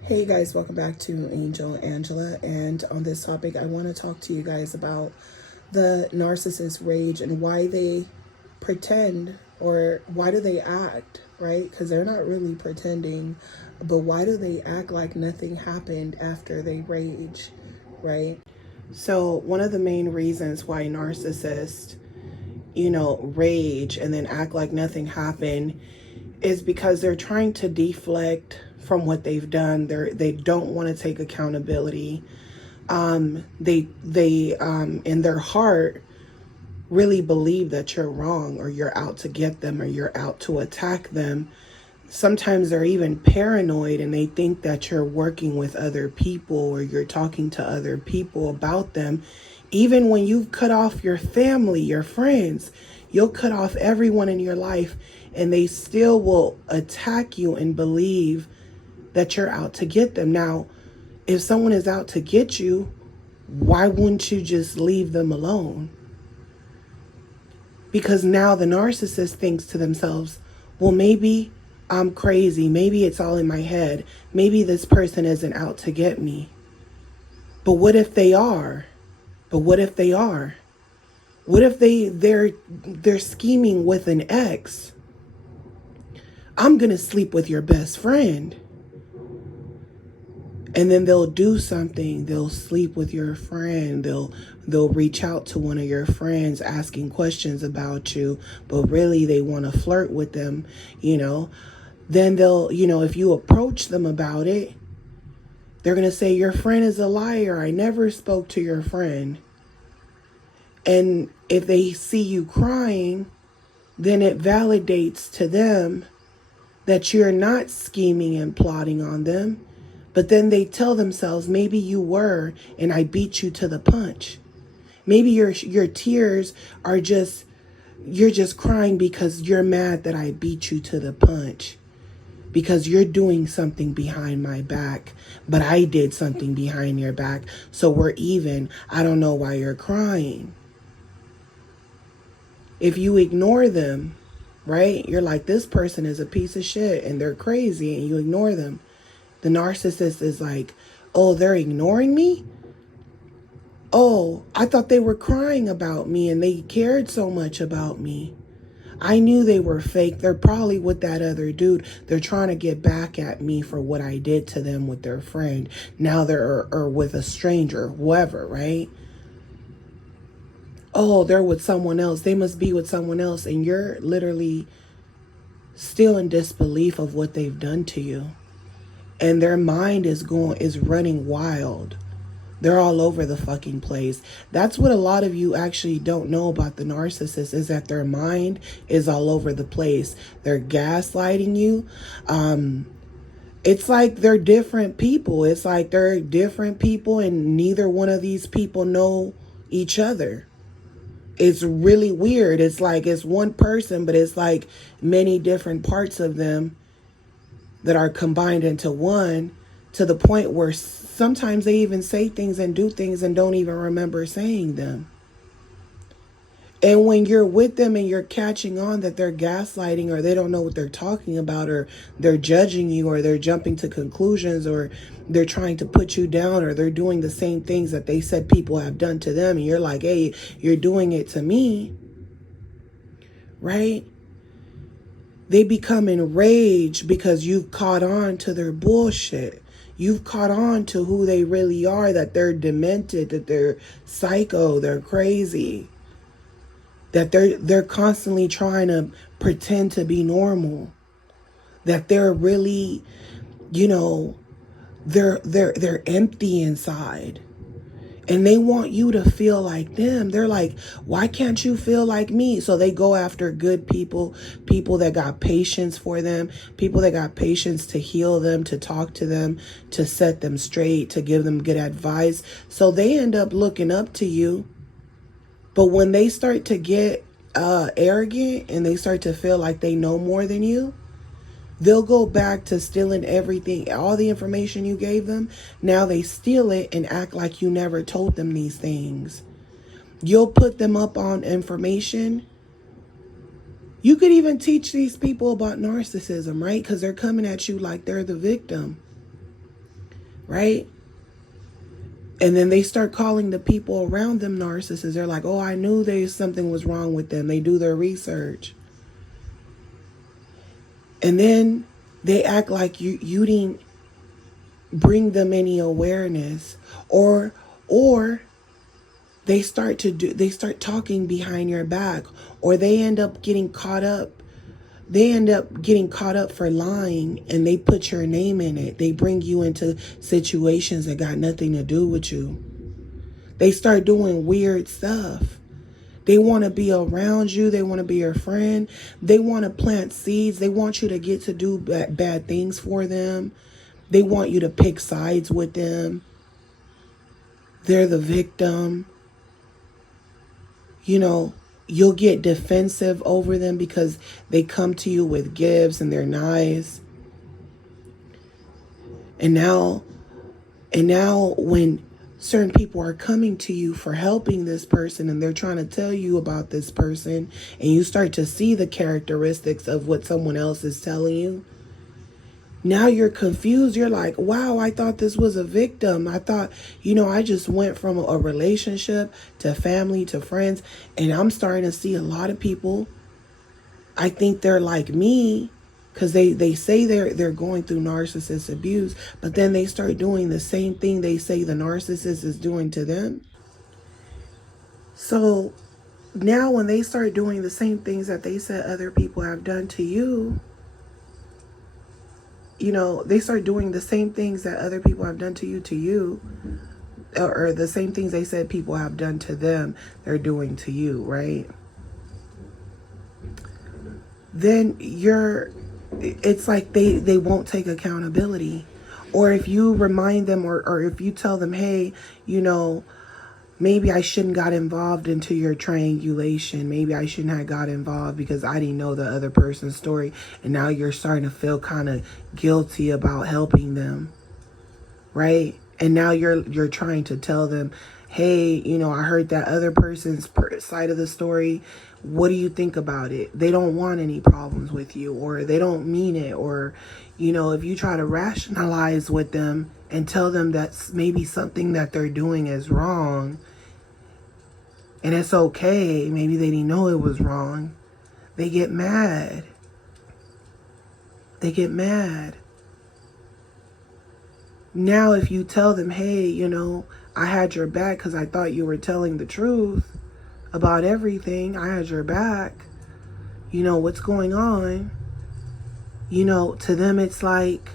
Hey guys, welcome back to Angel Angela, and on this topic I want to talk to you guys about the narcissist rage and why they pretend, or why do they act, right? Because they're not really pretending, but why do they act like nothing happened after they rage, right? So one of the main reasons why narcissists, rage and then act like nothing happened is because they're trying to deflect from what they've done. They don't want to take accountability. They in their heart really believe that you're wrong, or you're out to get them, or you're out to attack them. Sometimes they're even paranoid and they think that you're working with other people, or you're talking to other people about them. Even when you've cut off your family, your friends, you'll cut off everyone in your life, and they still will attack you and believe that you're out to get them. Now, if someone is out to get you, why wouldn't you just leave them alone? Because now the narcissist thinks to themselves, well, maybe I'm crazy. Maybe it's all in my head. Maybe this person isn't out to get me. But what if they are? But what if they are? What if they're scheming with an ex? I'm going to sleep with your best friend. And then they'll do something. They'll sleep with your friend. They'll reach out to one of your friends asking questions about you, but really they want to flirt with them, Then they'll, if you approach them about it, they're going to say, your friend is a liar. I never spoke to your friend. And if they see you crying, then it validates to them that you're not scheming and plotting on them. But then they tell themselves, maybe you were, and I beat you to the punch. Maybe your tears are you're just crying because you're mad that I beat you to the punch. Because you're doing something behind my back, but I did something behind your back. So we're even. I don't know why you're crying. If you ignore them, right? You're like, this person is a piece of shit and they're crazy, and you ignore them. The narcissist is like, oh, they're ignoring me? Oh, I thought they were crying about me and they cared so much about me. I knew they were fake. They're probably with that other dude. They're trying to get back at me for what I did to them with their friend. Now they're or with a stranger, whoever, right? Oh, they're with someone else. They must be with someone else. And you're literally still in disbelief of what they've done to you. And their mind is running wild. They're all over the fucking place. That's what a lot of you actually don't know about the narcissist, is that their mind is all over the place. They're gaslighting you. It's like they're different people. It's like they're different people and neither one of these people know each other. It's really weird. It's like it's one person, but it's like many different parts of them that are combined into one, to the point where sometimes they even say things and do things and don't even remember saying them. And when you're with them and you're catching on that they're gaslighting, or they don't know what they're talking about, or they're judging you, or they're jumping to conclusions, or they're trying to put you down, or they're doing the same things that they said people have done to them, and you're like, hey, you're doing it to me, right? They become enraged because you've caught on to their bullshit. You've caught on to who they really are, that they're demented, that they're psycho, they're crazy, that they're constantly trying to pretend to be normal, that they're really, they're empty inside. And they want you to feel like them. They're like, why can't you feel like me? So they go after good people, people that got patience for them, people that got patience to heal them, to talk to them, to set them straight, to give them good advice. So they end up looking up to you. But when they start to get arrogant and they start to feel like they know more than you, they'll go back to stealing everything, all the information you gave them. Now they steal it and act like you never told them these things. You'll put them up on information. You could even teach these people about narcissism, right? Because they're coming at you like they're the victim, right? And then they start calling the people around them narcissists. They're like, oh, I knew something was wrong with them. They do their research. And then they act like you didn't bring them any awareness, or they start talking behind your back, or they end up getting caught up. They end up getting caught up for lying, and they put your name in it. They bring you into situations that got nothing to do with you. They start doing weird stuff. They want to be around you. They want to be your friend. They want to plant seeds. They want you to get to do bad things for them. They want you to pick sides with them. They're the victim. You know, you'll get defensive over them because they come to you with gifts and they're nice. And now when certain people are coming to you for helping this person and they're trying to tell you about this person, and you start to see the characteristics of what someone else is telling you, now you're confused. You're like, wow, I thought this was a victim. I thought, I just went from a relationship to family to friends, and I'm starting to see a lot of people, I think they're like me, because they say they're going through narcissist abuse, but then they start doing the same thing they say the narcissist is doing to them. So now when they start doing the same things that they said other people have done to you, they start doing the same things that other people have done to you, or the same things they said people have done to them, they're doing to you, right? Then it's like they won't take accountability. Or if you remind them, or if you tell them, hey, maybe I shouldn't got involved into your triangulation. Maybe I shouldn't have got involved because I didn't know the other person's story. And now you're starting to feel kind of guilty about helping them, right? And now you're trying to tell them, hey, I heard that other person's side of the story. What do you think about it? They don't want any problems with you, or they don't mean it. Or, if you try to rationalize with them and tell them that's maybe something that they're doing is wrong, and it's okay, maybe they didn't know it was wrong, they get mad. They get mad. Now, if you tell them, hey, I had your back because I thought you were telling the truth about everything. I had your back. What's going on? To them, it's like,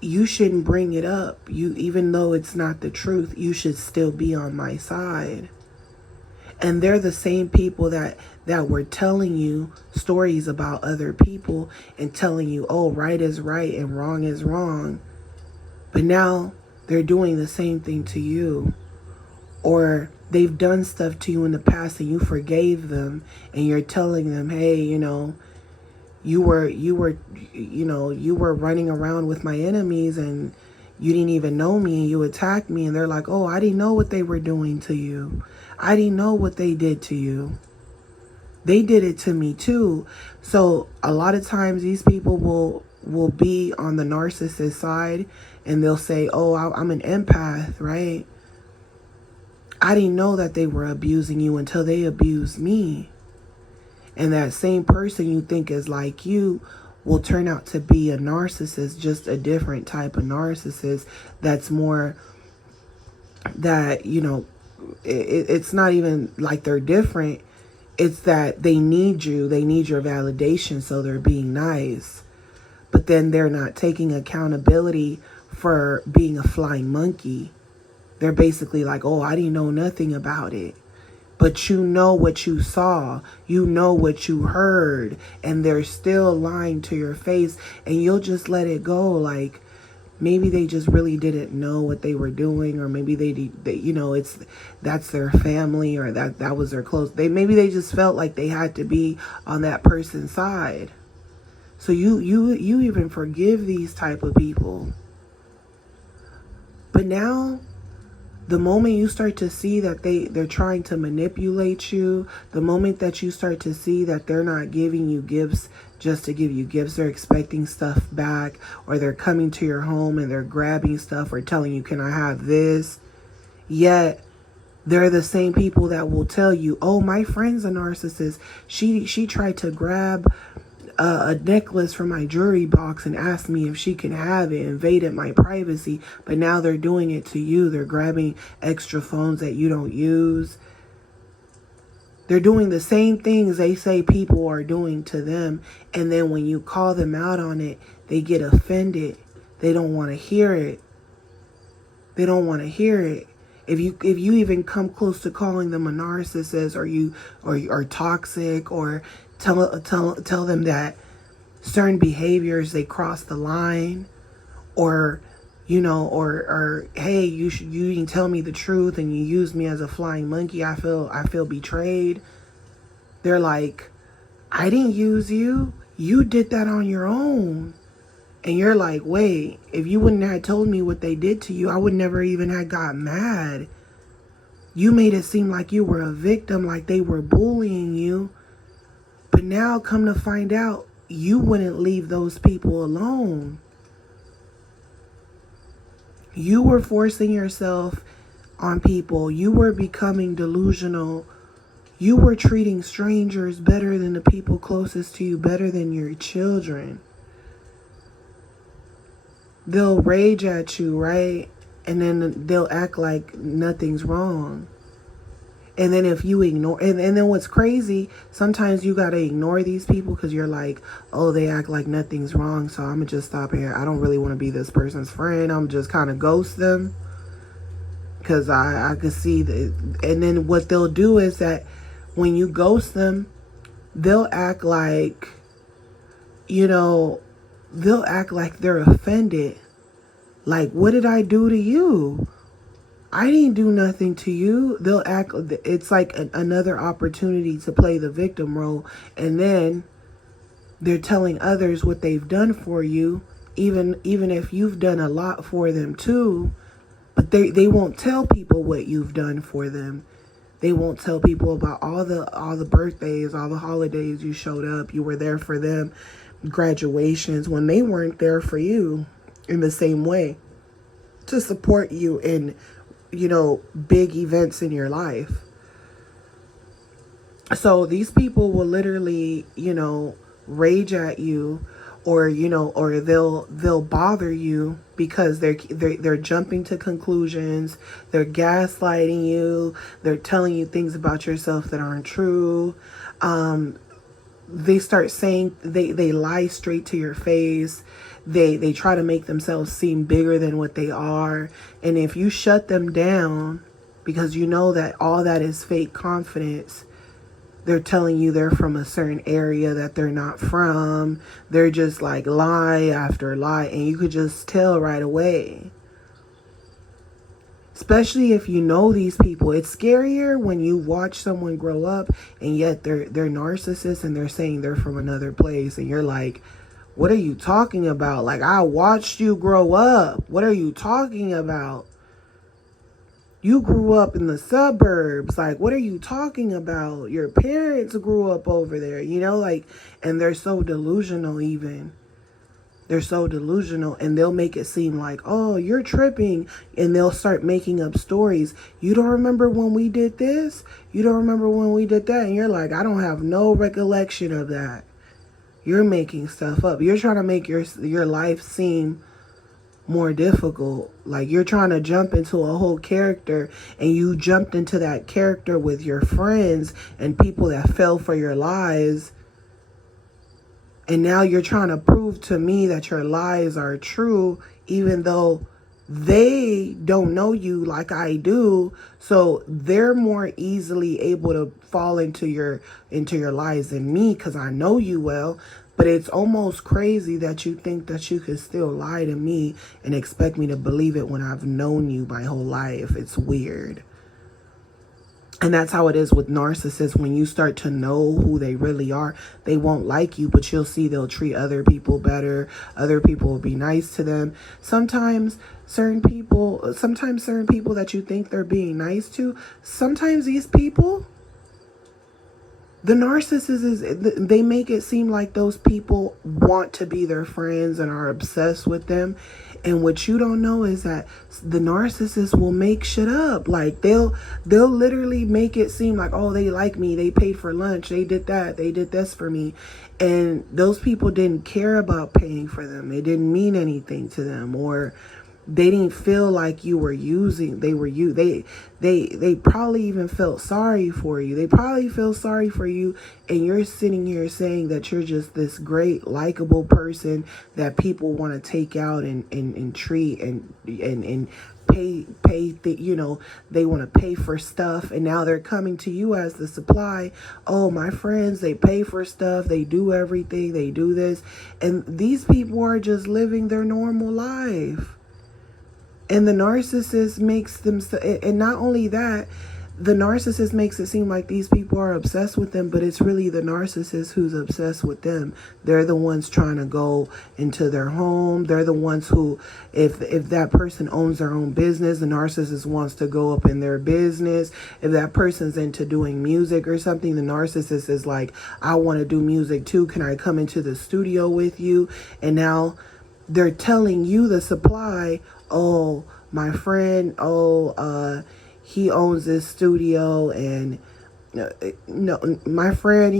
you shouldn't bring it up. Even though it's not the truth, you should still be on my side. And they're the same people that were telling you stories about other people and telling you, oh, right is right and wrong is wrong. But now they're doing the same thing to you. Or they've done stuff to you in the past and you forgave them, and you're telling them, hey, you were running around with my enemies and you didn't even know me and you attacked me. And they're like, oh, I didn't know what they were doing to you. I didn't know what they did to you. They did it to me too. So a lot of times these people will be on the narcissist side, and they'll say, oh, I'm an empath, right? I didn't know that they were abusing you until they abused me. And that same person you think is like you will turn out to be a narcissist, just a different type of narcissist that's more that, it's not even like they're different. It's that they need you. They need your validation, so they're being nice. But then they're not taking accountability for being a flying monkey. they're basically like, oh, I didn't know nothing about it. But you know what you saw, you know what you heard, and they're still lying to your face, and you'll just let it go. Like, maybe they just really didn't know what they were doing, or maybe they you know, that's their family, or that was their close. Maybe they just felt like they had to be on that person's side. So you even forgive these type of people. But now, the moment you start to see that they're trying to manipulate you, the moment that you start to see that they're not giving you gifts just to give you gifts, they're expecting stuff back, or they're coming to your home and they're grabbing stuff or telling you, can I have this? Yet they're the same people that will tell you, oh, my friend's a narcissist. She tried to grab a necklace from my jewelry box and asked me if she can have it, invaded my privacy. But now they're doing it to you. They're grabbing extra phones that you don't use. They're doing the same things they say people are doing to them. And then when you call them out on it, they get offended. They don't want to hear it. They don't want to hear it. If you even come close to calling them a narcissist, or toxic, or tell them that certain behaviors, they cross the line, or or hey, you didn't tell me the truth and you used me as a flying monkey, I feel betrayed. They're like, I didn't use you. You did that on your own. And you're like, wait, if you wouldn't have told me what they did to you, I would never even have got mad. You made it seem like you were a victim, like they were bullying you. But now, come to find out, you wouldn't leave those people alone. You were forcing yourself on people. You were becoming delusional. You were treating strangers better than the people closest to you, better than your children. They'll rage at you, right? And then they'll act like nothing's wrong. And then if you ignore, and then what's crazy, sometimes you got to ignore these people because you're like, oh, they act like nothing's wrong, so I'm going to just stop here. I don't really want to be this person's friend. I'm just kind of ghost them because I could see that. And then what they'll do is that when you ghost them, they'll act like, they'll act like they're offended. Like, what did I do to you? I didn't do nothing to you. They'll act, it's like another opportunity to play the victim role. And then they're telling others what they've done for you, even if you've done a lot for them too. But they won't tell people what you've done for them. They won't tell people about all the birthdays, all the holidays you showed up. You were there for them, graduations, when they weren't there for you in the same way to support you in big events in your life. So these people will literally, rage at you, or they'll bother you because they're jumping to conclusions. They're gaslighting you. They're telling you things about yourself that aren't true. They start saying, they lie straight to your face. They try to make themselves seem bigger than what they are. And if you shut them down, because you know that all that is fake confidence, they're telling you they're from a certain area that they're not from. They're just like lie after lie, and you could just tell right away. Especially if you know these people. It's scarier when you watch someone grow up and yet they're narcissists and they're saying they're from another place, and you're like, what are you talking about? Like, I watched you grow up. What are you talking about? You grew up in the suburbs. Like, what are you talking about? Your parents grew up over there, and they're so delusional even. They're so delusional, and they'll make it seem like, oh, you're tripping, and they'll start making up stories. You don't remember when we did this? You don't remember when we did that? And you're like, I don't have no recollection of that. You're making stuff up. You're trying to make your life seem more difficult. Like, you're trying to jump into a whole character, and you jumped into that character with your friends and people that fell for your lies. And now you're trying to prove to me that your lies are true, even though they don't know you like I do, so they're more easily able to fall into your lies than me, because I know you well. But it's almost crazy that you think that you could still lie to me and expect me to believe it when I've known you my whole life. It's weird. And that's how it is with narcissists. When you start to know who they really are, they won't like you, but you'll see they'll treat other people better. Other people will be nice to them. Sometimes certain people that you think they're being nice to, sometimes these people, the narcissist they make it seem like those people want to be their friends and are obsessed with them. And what you don't know is that the narcissist will make shit up. Like they'll literally make it seem like, oh, they like me, they paid for lunch, they did that, they did this for me. And those people didn't care about paying for them. It didn't mean anything to them, or they didn't feel like you were using, they probably even felt sorry for you. They probably feel sorry for you, and you're sitting here saying that you're just this great, likable person that people want to take out and treat and pay, they want to pay for stuff, and now they're coming to you as the supply. Oh, my friends, they pay for stuff, they do everything, they do this, and these people are just living their normal life. And the narcissist makes them, and not only that, the narcissist makes it seem like these people are obsessed with them, but it's really the narcissist who's obsessed with them. They're the ones trying to go into their home. They're the ones who, if that person owns their own business, the narcissist wants to go up in their business. If that person's into doing music or something, the narcissist is like, I want to do music too. Can I come into the studio with you? And now they're telling you, the supply, oh, my friend, he owns this studio, and no, my friend,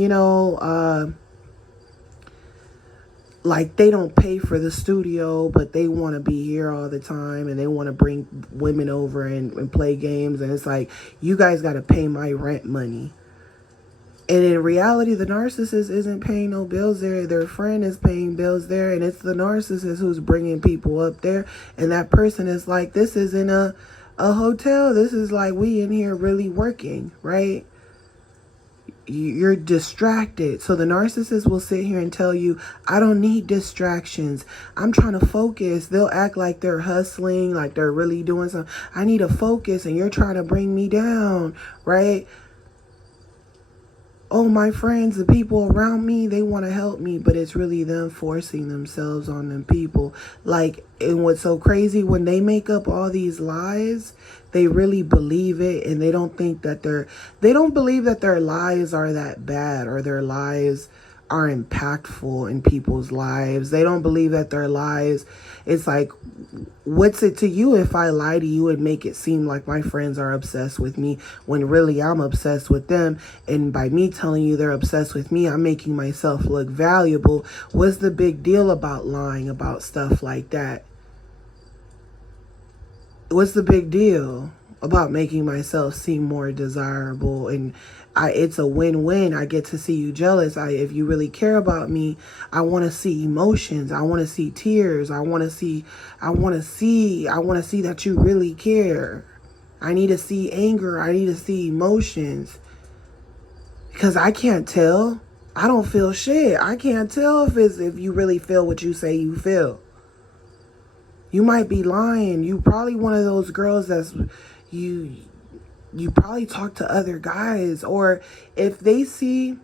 like they don't pay for the studio, but they want to be here all the time, and they want to bring women over and play games, and it's like, you guys got to pay my rent money. And in reality, the narcissist isn't paying no bills there. Their friend is paying bills there. And it's the narcissist who's bringing people up there. And that person is like, this isn't a hotel. This is like, we in here really working, right? You're distracted. So the narcissist will sit here and tell you, I don't need distractions. I'm trying to focus. They'll act like they're hustling, like they're really doing something. I need to focus, and you're trying to bring me down, right? Oh, my friends, the people around me, they want to help me, but it's really them forcing themselves on them people. Like, and what's so crazy, when they make up all these lies, they really believe it, and they don't think that they don't believe that their lies are that bad, or their lies are impactful in people's lives. They don't believe that their lies, it's like, what's it to you if I lie to you and make it seem like my friends are obsessed with me, when really I'm obsessed with them? And by me telling you they're obsessed with me, I'm making myself look valuable. What's the big deal about lying about stuff like that? What's the big deal about making myself seem more desirable? And it's a win-win. I get to see you jealous. If you really care about me, I want to see emotions. I want to see tears. I want to see that you really care. I need to see anger. I need to see emotions. Because I can't tell. I don't feel shit. I can't tell if you really feel what you say you feel. You might be lying. You probably one of those girls that's you probably talk to other guys, or if they see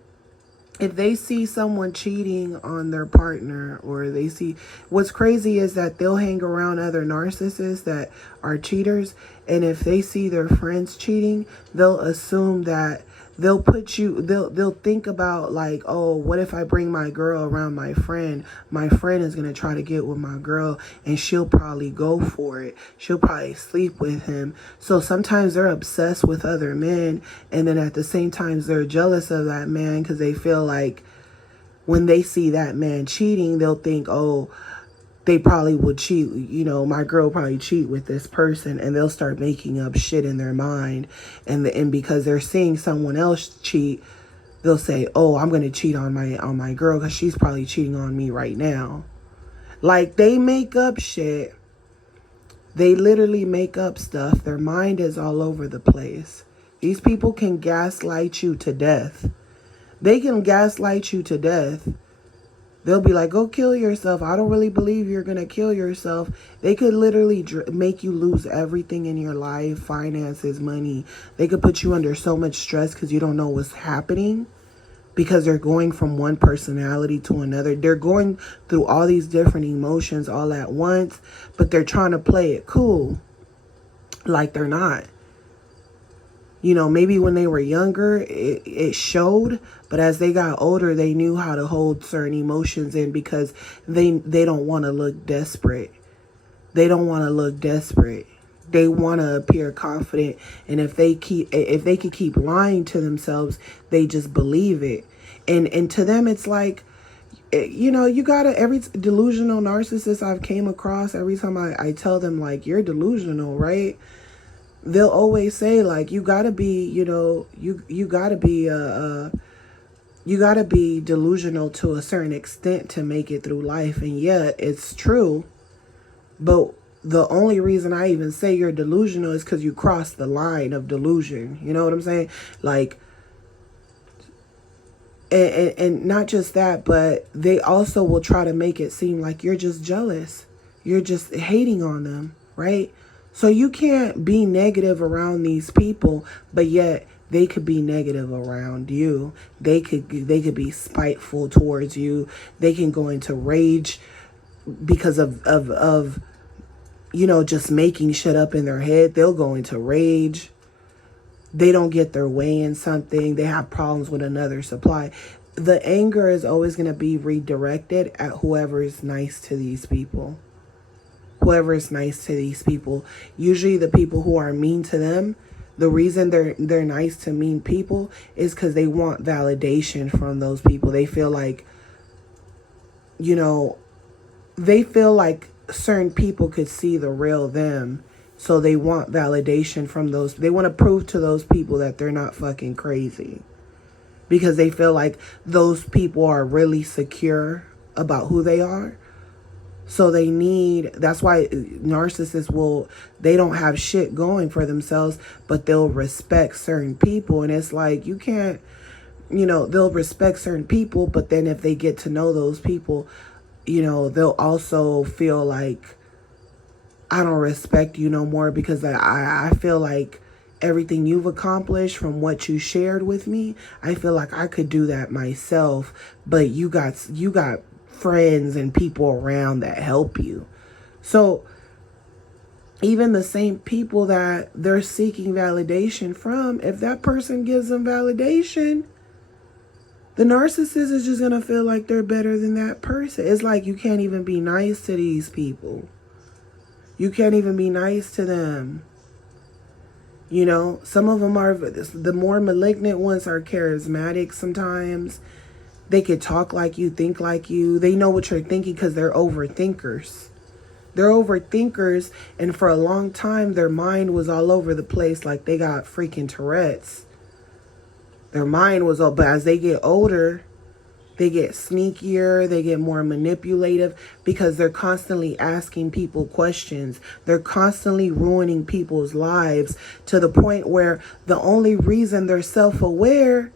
someone cheating on their partner, or they see, what's crazy is that they'll hang around other narcissists that are cheaters, and if they see their friends cheating, they'll assume that they'll think about like, oh, what if I bring my girl around my friend? My friend is going to try to get with my girl, and she'll probably go for it. She'll probably sleep with him. So sometimes they're obsessed with other men, and then at the same time they're jealous of that man, because they feel like when they see that man cheating, they'll think, oh, they probably would cheat, my girl probably cheat with this person, and they'll start making up shit in their mind. And because they're seeing someone else cheat, they'll say, oh, I'm going to cheat on my girl because she's probably cheating on me right now. Like, they make up shit They literally make up stuff. Their mind is all over the place. These people can gaslight you to death. They can gaslight you to death. They'll be like, go kill yourself. I don't really believe you're going to kill yourself. They could literally make you lose everything in your life, finances, money. They could put you under so much stress because you don't know what's happening, because they're going from one personality to another. They're going through all these different emotions all at once, but they're trying to play it cool like they're not. You know, maybe when they were younger, it showed, but as they got older, they knew how to hold certain emotions in because they don't want to look desperate. They don't want to look desperate. They want to appear confident, and if they could keep lying to themselves, they just believe it. And to them, it's like, you know, you gotta, every delusional narcissist I've came across, every time I tell them, like, you're delusional, right? They'll always say, like, you gotta be, you know, you gotta be you gotta be delusional to a certain extent to make it through life. And yeah, it's true. But the only reason I even say you're delusional is because you crossed the line of delusion. You know what I'm saying? Like, and not just that, but they also will try to make it seem like you're just jealous. You're just hating on them, right? So you can't be negative around these people, but yet they could be negative around you. They could be spiteful towards you. They can go into rage because of you know, just making shit up in their head. They'll go into rage. They don't get their way in something. They have problems with another supply. The anger is always going to be redirected at whoever is nice to these people. Whoever is nice to these people. Usually the people who are mean to them, the reason they're nice to mean people is because they want validation from those people. They feel like, you know, they feel like certain people could see the real them. So they want validation from those. They want to prove to those people that they're not fucking crazy. Because they feel like those people are really secure about who they are. So they need, that's why narcissists they don't have shit going for themselves, but they'll respect certain people. And it's like, you can't, you know, they'll respect certain people, but then if they get to know those people, you know, they'll also feel like, I don't respect you no more because I feel like everything you've accomplished from what you shared with me, I feel like I could do that myself, but you got friends and people around that help you. So even the same people that they're seeking validation from, if that person gives them validation, the narcissist is just going to feel like they're better than that person. It's like you can't even be nice to these people. You can't even be nice to them. You know, some of them are, the more malignant ones are charismatic sometimes. They could talk like you, think like you. They know what you're thinking because they're overthinkers. They're overthinkers, and for a long time, their mind was all over the place like they got freaking Tourette's. Their mind was all, but as they get older, they get sneakier, they get more manipulative because they're constantly asking people questions. They're constantly ruining people's lives to the point where the only reason they're self-aware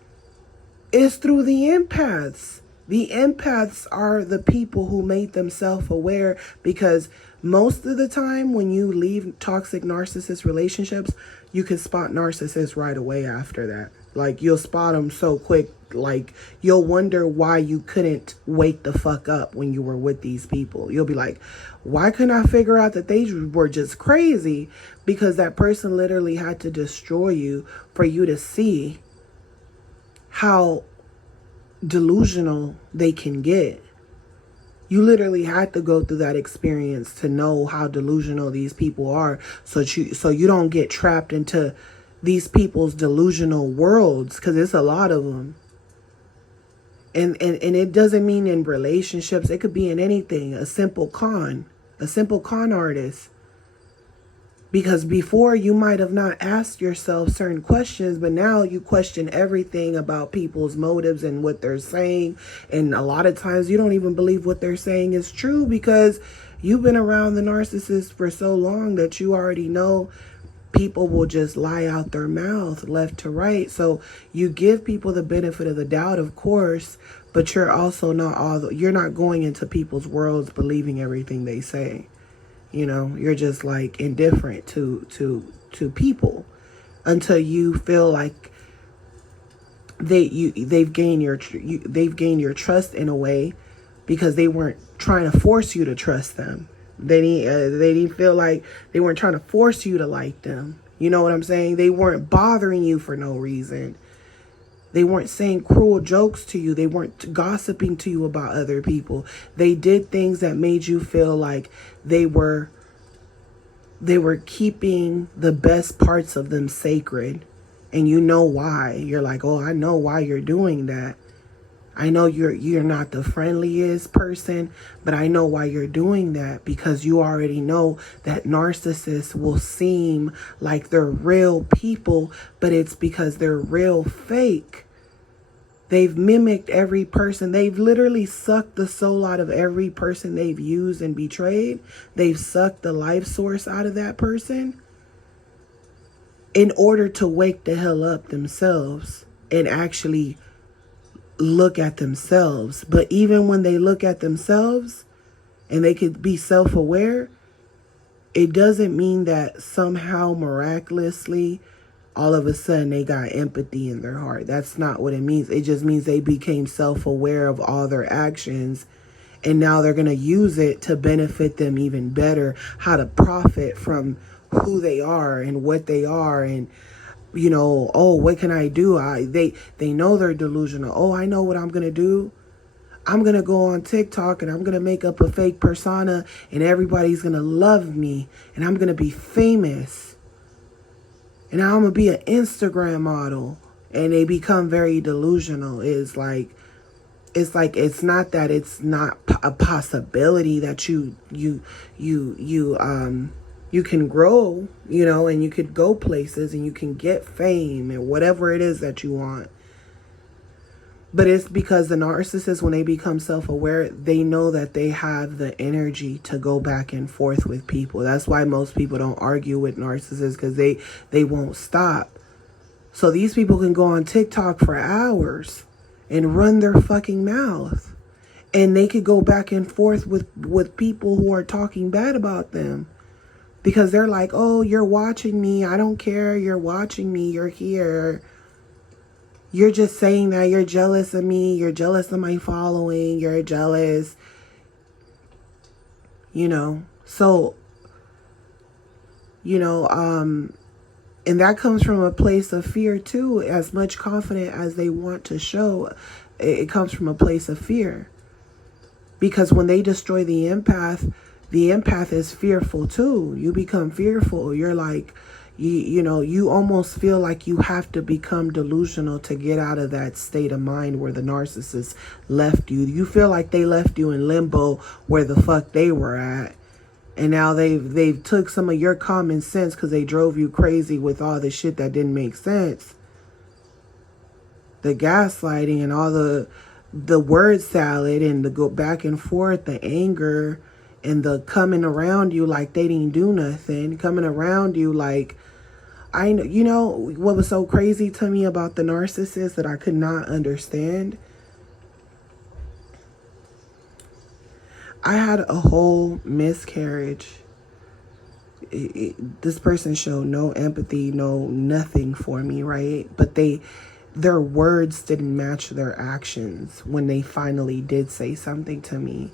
is through the empaths. The empaths are the people who made them self-aware because most of the time when you leave toxic narcissist relationships, you can spot narcissists right away after that. Like, you'll spot them so quick. Like, you'll wonder why you couldn't wake the fuck up when you were with these people. You'll be like, why couldn't I figure out that they were just crazy? Because that person literally had to destroy you for you to see how delusional they can get. You literally had to go through that experience to know how delusional these people are, so you don't get trapped into these people's delusional worlds, because it's a lot of them. And it doesn't mean in relationships. It could be in anything. A simple con artist. Because before you might have not asked yourself certain questions, but now you question everything about people's motives and what they're saying. And a lot of times you don't even believe what they're saying is true because you've been around the narcissist for so long that you already know people will just lie out their mouth left to right. So you give people the benefit of the doubt, of course, but you're also you're not going into people's worlds believing everything they say. You know, you're just like indifferent to people until you feel like they've gained your trust in a way, because they weren't trying to force you to trust them. They didn't feel like they weren't trying to force you to like them. You know what I'm saying? They weren't bothering you for no reason. They weren't saying cruel jokes to you. They weren't gossiping to you about other people. They did things that made you feel like they were keeping the best parts of them sacred. And you know why. You're like, oh, I know why you're doing that. I know you're not the friendliest person, but I know why you're doing that, because you already know that narcissists will seem like they're real people, but it's because they're real fake. They've mimicked every person. They've literally sucked the soul out of every person they've used and betrayed. They've sucked the life source out of that person in order to wake the hell up themselves and actually look at themselves. But even when they look at themselves and they could be self-aware, it doesn't mean that somehow miraculously all of a sudden they got empathy in their heart. That's not what it means. It just means they became self-aware of all their actions, and now they're going to use it to benefit them even better, how to profit from who they are and what they are. And you know, oh, what can I do? They know they're delusional. Oh, I know what I'm going to do. I'm going to go on TikTok and I'm going to make up a fake persona and everybody's going to love me and I'm going to be famous. And I'm going to be an Instagram model. And they become very delusional. It's not that it's not a possibility that you can grow, you know, and you could go places and you can get fame and whatever it is that you want. But it's because the narcissists, when they become self-aware, they know that they have the energy to go back and forth with people. That's why most people don't argue with narcissists, because they won't stop. So these people can go on TikTok for hours and run their fucking mouth. And they could go back and forth with people who are talking bad about them. Because they're like, oh, you're watching me. I don't care. You're watching me. You're here. You're just saying that you're jealous of me. You're jealous of my following. You're jealous. You know. So, you know, and that comes from a place of fear too. As much confident as they want to show, it comes from a place of fear. Because when they destroy the empath is fearful too. You become fearful. You're like, you know, you almost feel like you have to become delusional to get out of that state of mind where the narcissist left you. You feel like they left you in limbo where the fuck they were at. And now they've took some of your common sense because they drove you crazy with all the shit that didn't make sense. The gaslighting and all the word salad and the go back and forth, the anger and the coming around you like they didn't do nothing, coming around you like, I know, you know, what was so crazy to me about the narcissist that I could not understand? I had a whole miscarriage. This person showed no empathy, no nothing for me, right? But their words didn't match their actions when they finally did say something to me.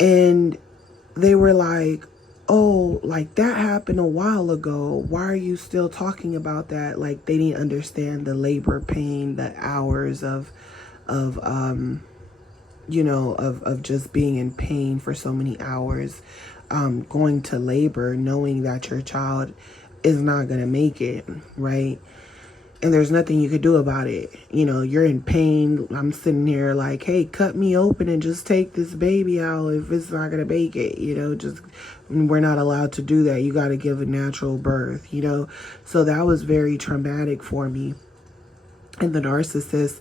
And they were like, oh, like that happened a while ago. Why are you still talking about that? Like they didn't understand the labor pain, the hours of you know, of just being in pain for so many hours, going to labor, knowing that your child is not going to make it, right? And there's nothing you could do about it. You know, you're in pain. I'm sitting here like, hey, cut me open and just take this baby out if it's not going to make it. You know, just We're not allowed to do that. You got to give a natural birth, you know? So that was very traumatic for me. And the narcissist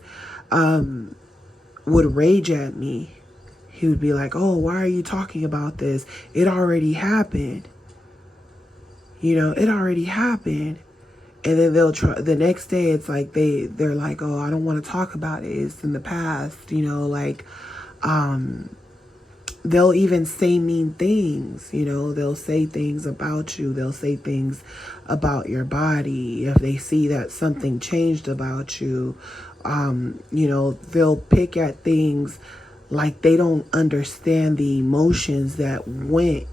would rage at me. He would be like, oh, why are you talking about this? It already happened. You know, it already happened. And then they'll try the next day. It's like they're like, oh, I don't want to talk about it. It's in the past, you know, like, they'll even say mean things, you know, they'll say things about you. They'll say things about your body. If they see that something changed about you, you know, they'll pick at things like they don't understand the emotions that went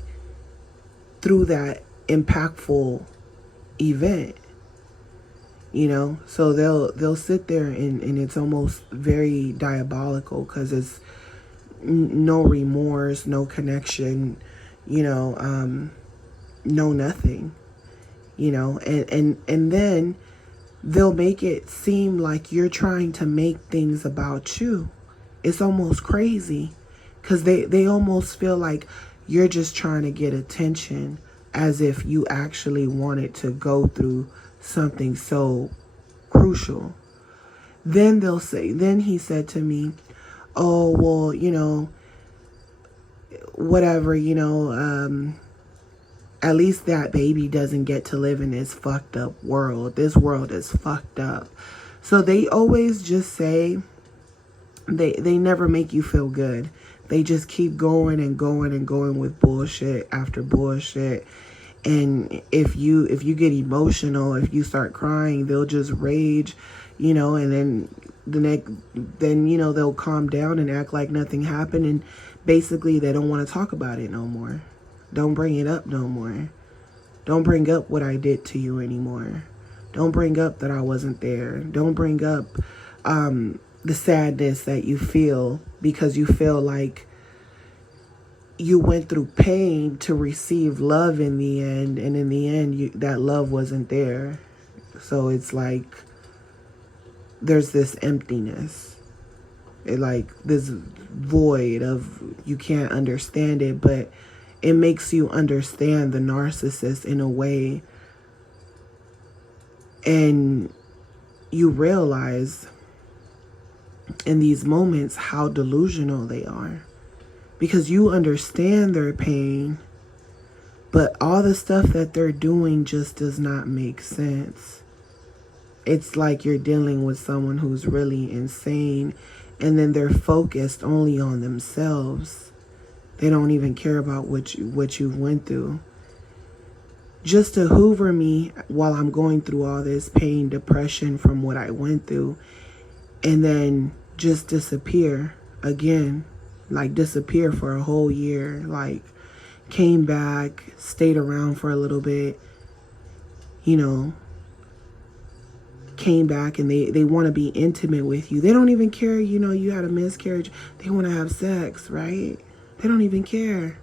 through that impactful event, you know. So they'll sit there and it's almost very diabolical because it's no remorse, no connection, you know, no nothing, you know, and then they'll make it seem like you're trying to make things about you. It's almost crazy because they almost feel like you're just trying to get attention, as if you actually wanted to go through something so crucial. Then they'll say, then he said to me, oh, well, you know, whatever, you know, at least that baby doesn't get to live in this fucked up world. This world is fucked up. So they always just say, they never make you feel good. They just keep going and going and going with bullshit after bullshit. And if you get emotional, if you start crying, they'll just rage, you know, and then you know, they'll calm down and act like nothing happened, and basically they don't want to talk about it no more. Don't bring it up no more. Don't bring up what I did to you anymore. Don't bring up that I wasn't there. Don't bring up the sadness that you feel because you feel like you went through pain to receive love in the end, and in the end that love wasn't there. So it's like there's this emptiness, like this void of, you can't understand it, but it makes you understand the narcissist in a way, and you realize in these moments how delusional they are, because you understand their pain, but all the stuff that they're doing just does not make sense. It's like you're dealing with someone who's really insane, and then they're focused only on themselves. They don't even care about what you went through. Just to hoover me while I'm going through all this pain, depression from what I went through, and then just disappear again, like disappear for a whole year, like came back, stayed around for a little bit, you know, came back, and they want to be intimate with you. They don't even care, you know, you had a miscarriage. They want to have sex, right? They don't even care.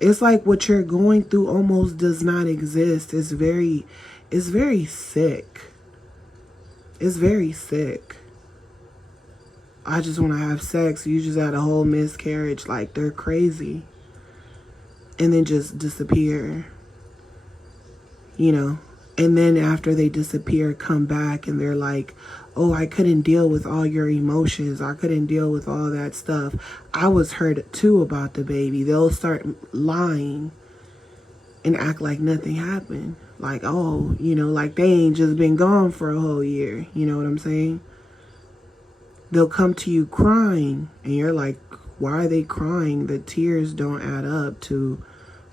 It's like what you're going through almost does not exist. It's very sick. It's very sick. I just want to have sex. You just had a whole miscarriage. Like, they're crazy. And then just disappear. You know? And then after they disappear, come back and they're like, oh, I couldn't deal with all your emotions. I couldn't deal with all that stuff. I was hurt too about the baby. They'll start lying and act like nothing happened. Like, oh, you know, like they ain't just been gone for a whole year. You know what I'm saying? They'll come to you crying, and you're like, why are they crying? The tears don't add up to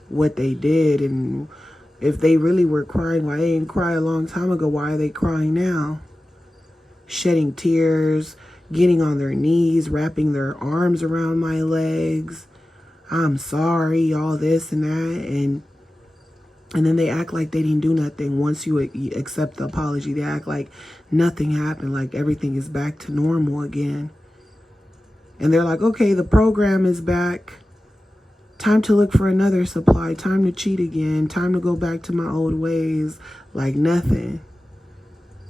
what they did. And if they really were crying, why they didn't cry a long time ago? Why are they crying now? Shedding tears, getting on their knees, wrapping their arms around my legs. I'm sorry, all this and that. And then they act like they didn't do nothing. Once you accept the apology, they act like nothing happened, like everything is back to normal again. And they're like, okay, the program is back. Time to look for another supply. Time to cheat again. Time to go back to my old ways. Like nothing.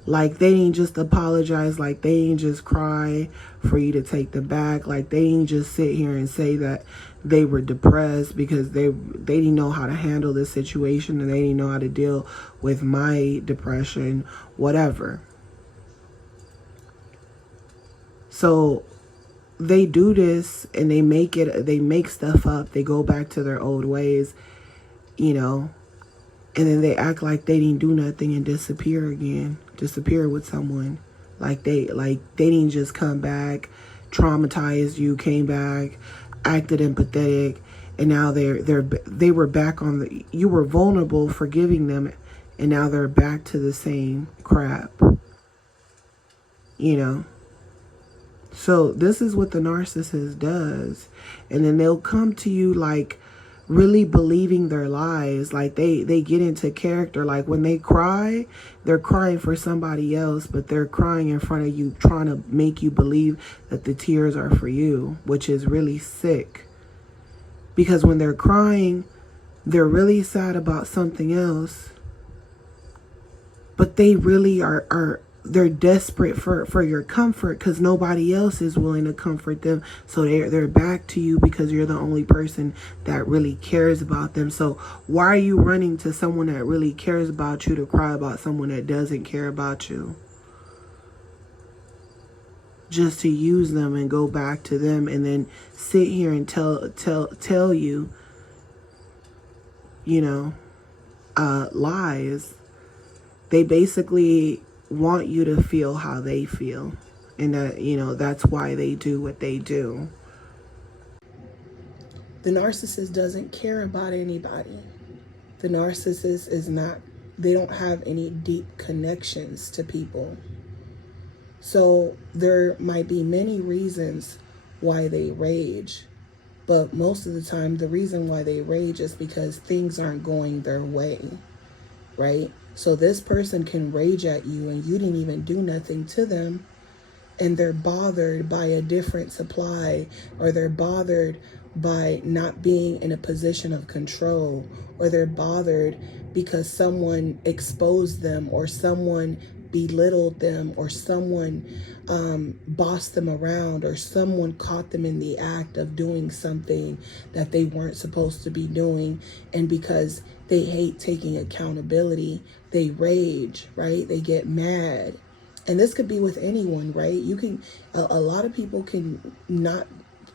Like they ain't just apologize. Like they ain't just cry for you to take the back. Like they ain't just sit here and say that they were depressed because they didn't know how to handle this situation, and they didn't know how to deal with my depression, whatever. So they do this and they make stuff up. They go back to their old ways, you know, and then they act like they didn't do nothing and disappear with someone. Like they didn't just come back, traumatized you, came back, acted empathetic, and now they were back on you were vulnerable, forgiving them, and now they're back to the same crap. You know? So this is what the narcissist does. And then they'll come to you like really believing their lies. Like they get into character. Like when they cry, they're crying for somebody else, but they're crying in front of you, trying to make you believe that the tears are for you, which is really sick. Because when they're crying, they're really sad about something else, but they really they're desperate for your comfort, because nobody else is willing to comfort them. So they're back to you because you're the only person that really cares about them. So why are you running to someone that really cares about you to cry about someone that doesn't care about you? Just to use them and go back to them, and then sit here and tell you, you know, lies. They basically want you to feel how they feel, and that, you know, that's why they do what they do. The narcissist doesn't care about anybody. The narcissist they don't have any deep connections to people. So there might be many reasons why they rage, but most of the time the reason why they rage is because things aren't going their way, right? So this person can rage at you and you didn't even do nothing to them, and they're bothered by a different supply, or they're bothered by not being in a position of control, or they're bothered because someone exposed them, or someone belittled them, or someone bossed them around, or someone caught them in the act of doing something that they weren't supposed to be doing. And because they hate taking accountability, they rage, right? They get mad. And this could be with anyone, right? A lot of people can not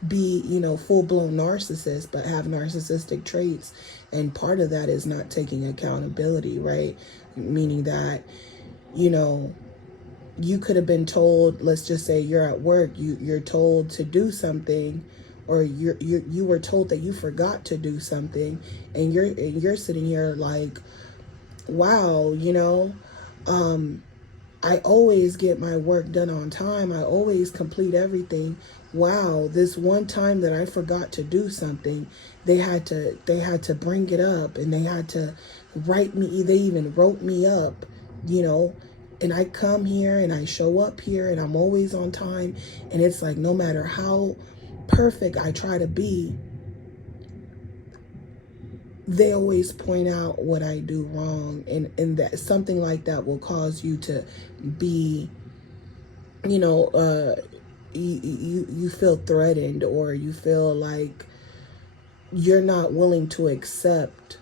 be, you know, full-blown narcissists, but have narcissistic traits. And part of that is not taking accountability, right? Meaning that, you know, you could have been told, let's just say you're at work, you're told to do something, or you were told that you forgot to do something, and you're sitting here like, wow, you know, I always get my work done on time. I always complete everything. Wow, this one time that I forgot to do something, they had to bring it up, and they had to write me. They even wrote me up, you know, and I come here and I show up here and I'm always on time. And it's like, no matter how perfect I try to be, they always point out what I do wrong, and that something like that will cause you to be, you know, you feel threatened, or you feel like you're not willing to accept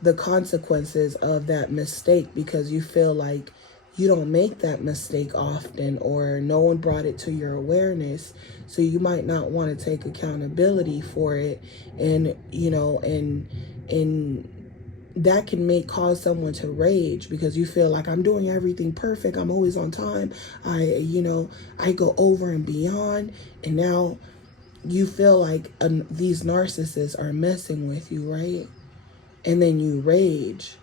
the consequences of that mistake, because you feel like you don't make that mistake often, or no one brought it to your awareness. So you might not want to take accountability for it. And, you know, and that can cause someone to rage, because you feel like, I'm doing everything perfect, I'm always on time, I go over and beyond. And now you feel like these narcissists are messing with you, right? And then you rage.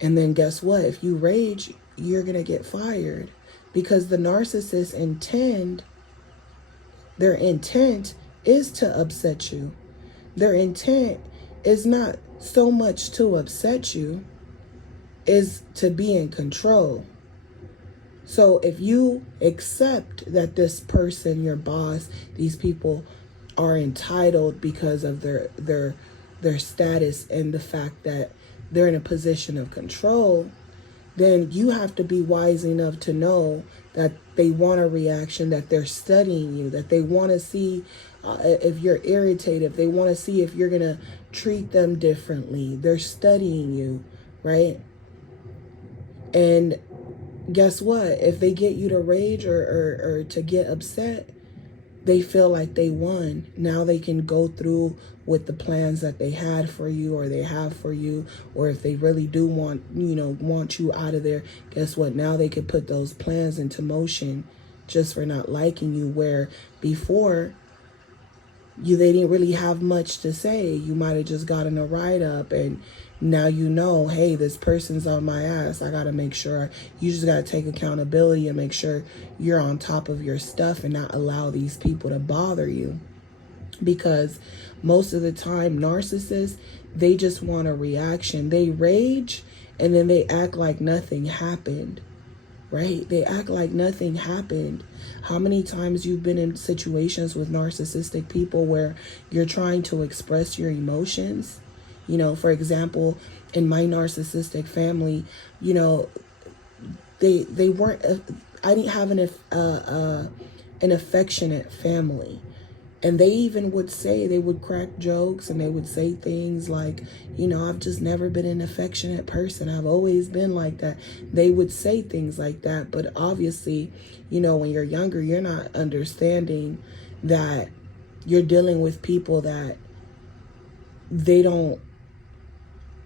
And then guess what? If you rage, you're going to get fired, because the narcissist's their intent is to upset you. Their intent is not so much to upset you, is to be in control. So if you accept that this person, your boss, these people are entitled because of their status and the fact that they're in a position of control, then you have to be wise enough to know that they want a reaction, that they're studying you, that they want to see if you're irritated, if they want to see if you're going to treat them differently. They're studying you, right? And guess what? If they get you to rage or to get upset, they feel like they won. Now they can go through with the plans that they had for you or they have for you. Or if they really do want you out of there, guess what? Now they can put those plans into motion just for not liking you, where before they didn't really have much to say. You might have just gotten a write-up, and now you know, hey, this person's on my ass. I got to make sure. You just got to take accountability and make sure you're on top of your stuff and not allow these people to bother you. Because most of the time, narcissists, they just want a reaction. They rage, and then they act like nothing happened. Right? They act like nothing happened. How many times you've been in situations with narcissistic people where you're trying to express your emotions? For example, in my narcissistic family, they weren't, I didn't have an affectionate family. And they even would say, they would crack jokes and they would say things like, I've just never been an affectionate person. I've always been like that. They would say things like that. But obviously, when you're younger, you're not understanding that you're dealing with people that they don't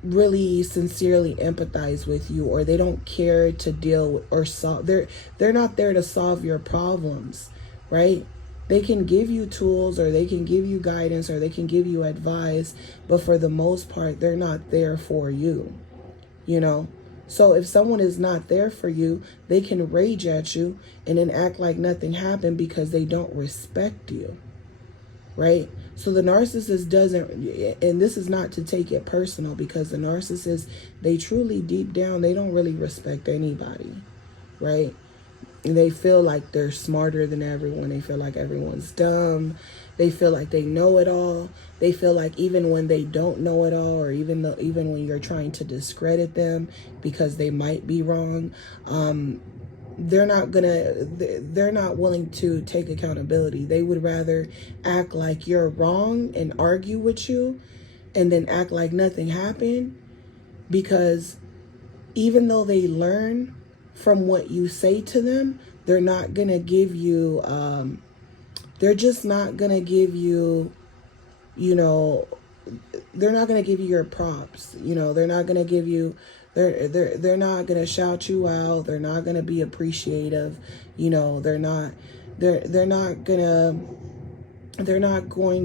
really sincerely empathize with you, or they don't care to deal with or solve. They're not there to solve your problems, right? They can give you tools, or they can give you guidance, or they can give you advice, but for the most part, they're not there for you, So if someone is not there for you, they can rage at you and then act like nothing happened because they don't respect you, right? So the narcissist doesn't, and this is not to take it personal, because the narcissist, they truly deep down, they don't really respect anybody, right? And they feel like they're smarter than everyone. They feel like everyone's dumb. They feel like they know it all. They feel like even when they don't know it all, or even when you're trying to discredit them because they might be wrong, they're not willing to take accountability. They would rather act like you're wrong and argue with you and then act like nothing happened, because even though they learn from what you say to them, they're not going to give you, they're just not going to give you, they're not going to give you your props. They're not going to give you, they're not going to shout you out. They're not going to be appreciative. They're not going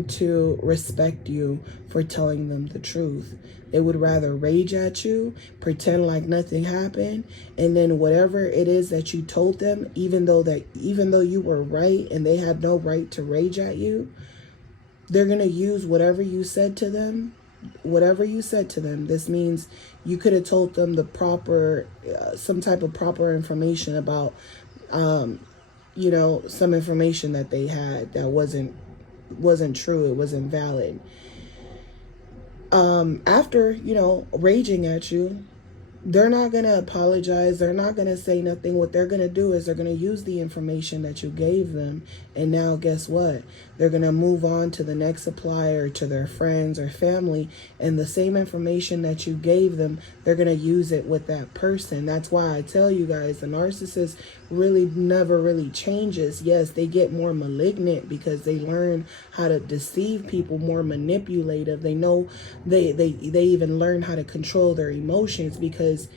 to respect you for telling them the truth. They would rather rage at you, pretend like nothing happened, and then whatever it is that you told them, even though you were right and they had no right to rage at you, they're going to use whatever you said to them. This means you could have told them the proper, some type of proper information about, some information that they had that wasn't true. It wasn't valid. After, raging at you, they're not going to apologize. They're not going to say nothing. What they're going to do is they're going to use the information that you gave them. And now guess what? They're going to move on to the next supplier, to their friends or family. And the same information that you gave them, they're going to use it with that person. That's why I tell you guys, the narcissist really never really changes. Yes, they get more malignant because they learn how to deceive people, more manipulative. They know they even learn how to control their emotions because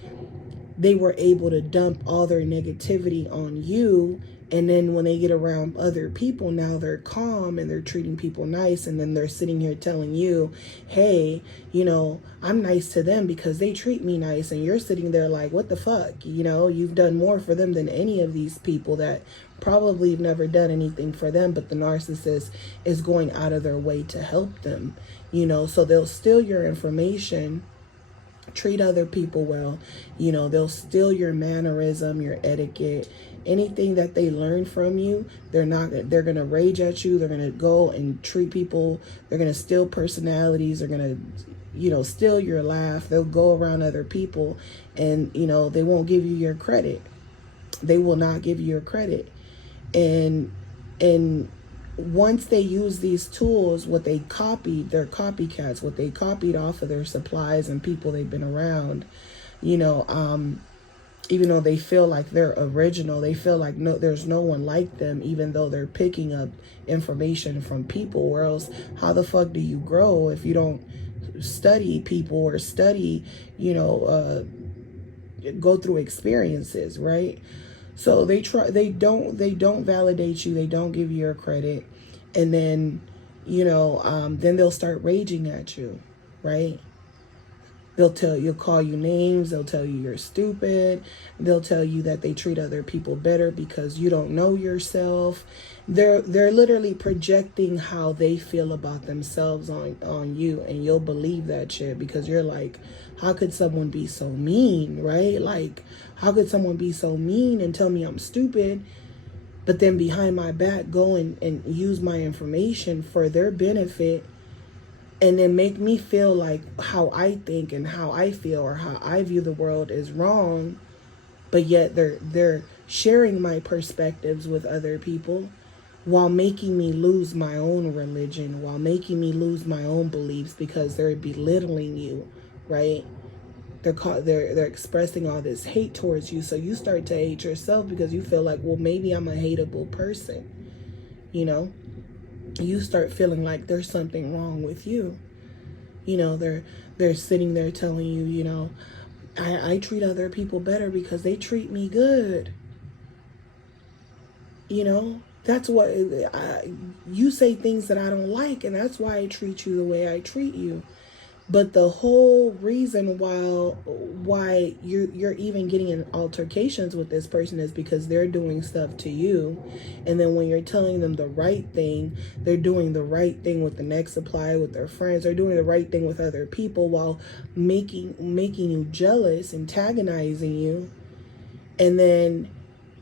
they were able to dump all their negativity on you. And then when they get around other people, now they're calm and they're treating people nice. And then they're sitting here telling you, hey, I'm nice to them because they treat me nice. And you're sitting there like, what the fuck? You've done more for them than any of these people that probably have never done anything for them. But the narcissist is going out of their way to help them, so they'll steal your information, treat other people well, they'll steal your mannerism, your etiquette, anything that they learn from you. They're going to rage at you. They're going to go and treat people. They're going to steal personalities. They're going to, steal your laugh. They'll go around other people and, they won't give you your credit. They will not give you your credit. And once they use these tools, what they copied, they're copycats, what they copied off of their supplies and people they've been around, you know, even though they feel like they're original, they feel like there's no one like them, even though they're picking up information from people. Or else, how the fuck do you grow if you don't study people or study, you know, go through experiences, right? So they don't validate you, they don't give you your credit, and then, you know, then they'll start raging at you, right? You'll call you names. They'll tell you you're stupid. They'll tell you that they treat other people better because you don't know yourself. They're literally projecting how they feel about themselves on you, and you'll believe that shit because you're like, how could someone be so mean, right? Like, how could someone be so mean and tell me I'm stupid, but then behind my back go and use my information for their benefit, and then make me feel like how I think and how I feel or how I view the world is wrong, but yet they're sharing my perspectives with other people while making me lose my own religion, while making me lose my own beliefs because they're belittling you, right? They're expressing all this hate towards you, so you start to hate yourself because you feel like, well, maybe I'm a hateable person, you know? You start feeling like there's something wrong with you. You know, they're sitting there telling you, you know, I treat other people better because they treat me good. You know, that's what you say things that I don't like, and that's why I treat you the way I treat you. But the whole reason why you're even getting in altercations with this person is because they're doing stuff to you. And then when you're telling them the right thing, they're doing the right thing with the next supply, with their friends. They're doing the right thing with other people while making you jealous, antagonizing you. And then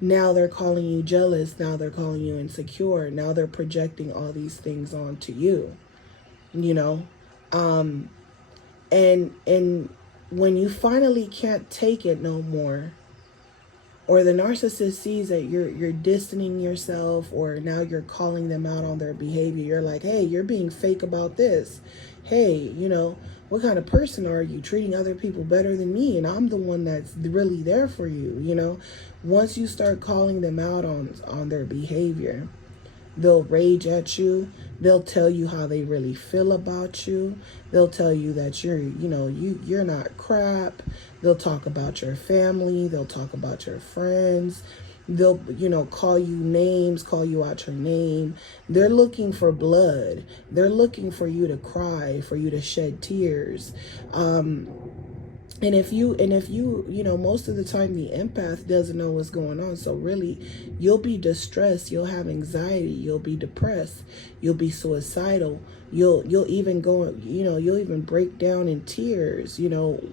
now they're calling you jealous. Now they're calling you insecure. Now they're projecting all these things onto you, you know? And when you finally can't take it no more, or the narcissist sees that you're distancing yourself, or now you're calling them out on their behavior, you're like, hey, you're being fake about this. Hey, you know, what kind of person are you, treating other people better than me, and I'm the one that's really there for you, you know? Once you start calling them out on their behavior, they'll rage at you. They'll tell you how they really feel about you. They'll tell you that you're not crap. They'll talk about your family. They'll talk about your friends. They'll, call you names, call you out your name. They're looking for blood. They're looking for you to cry, for you to shed tears. And if you, most of the time the empath doesn't know what's going on. So really, you'll be distressed. You'll have anxiety. You'll be depressed. You'll be suicidal. You'll even go, you'll even break down in tears,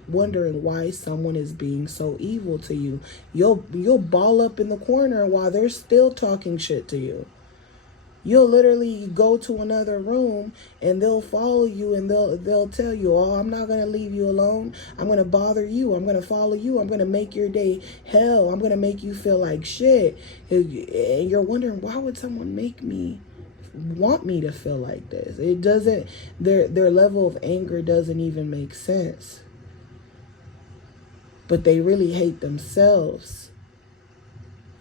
wondering why someone is being so evil to you. You'll ball up in the corner while they're still talking shit to you. You'll literally go to another room and they'll follow you and they'll tell you, oh, I'm not going to leave you alone. I'm going to bother you. I'm going to follow you. I'm going to make your day hell. I'm going to make you feel like shit. And you're wondering, why would someone want me to feel like this? It doesn't, their level of anger doesn't even make sense. But they really hate themselves.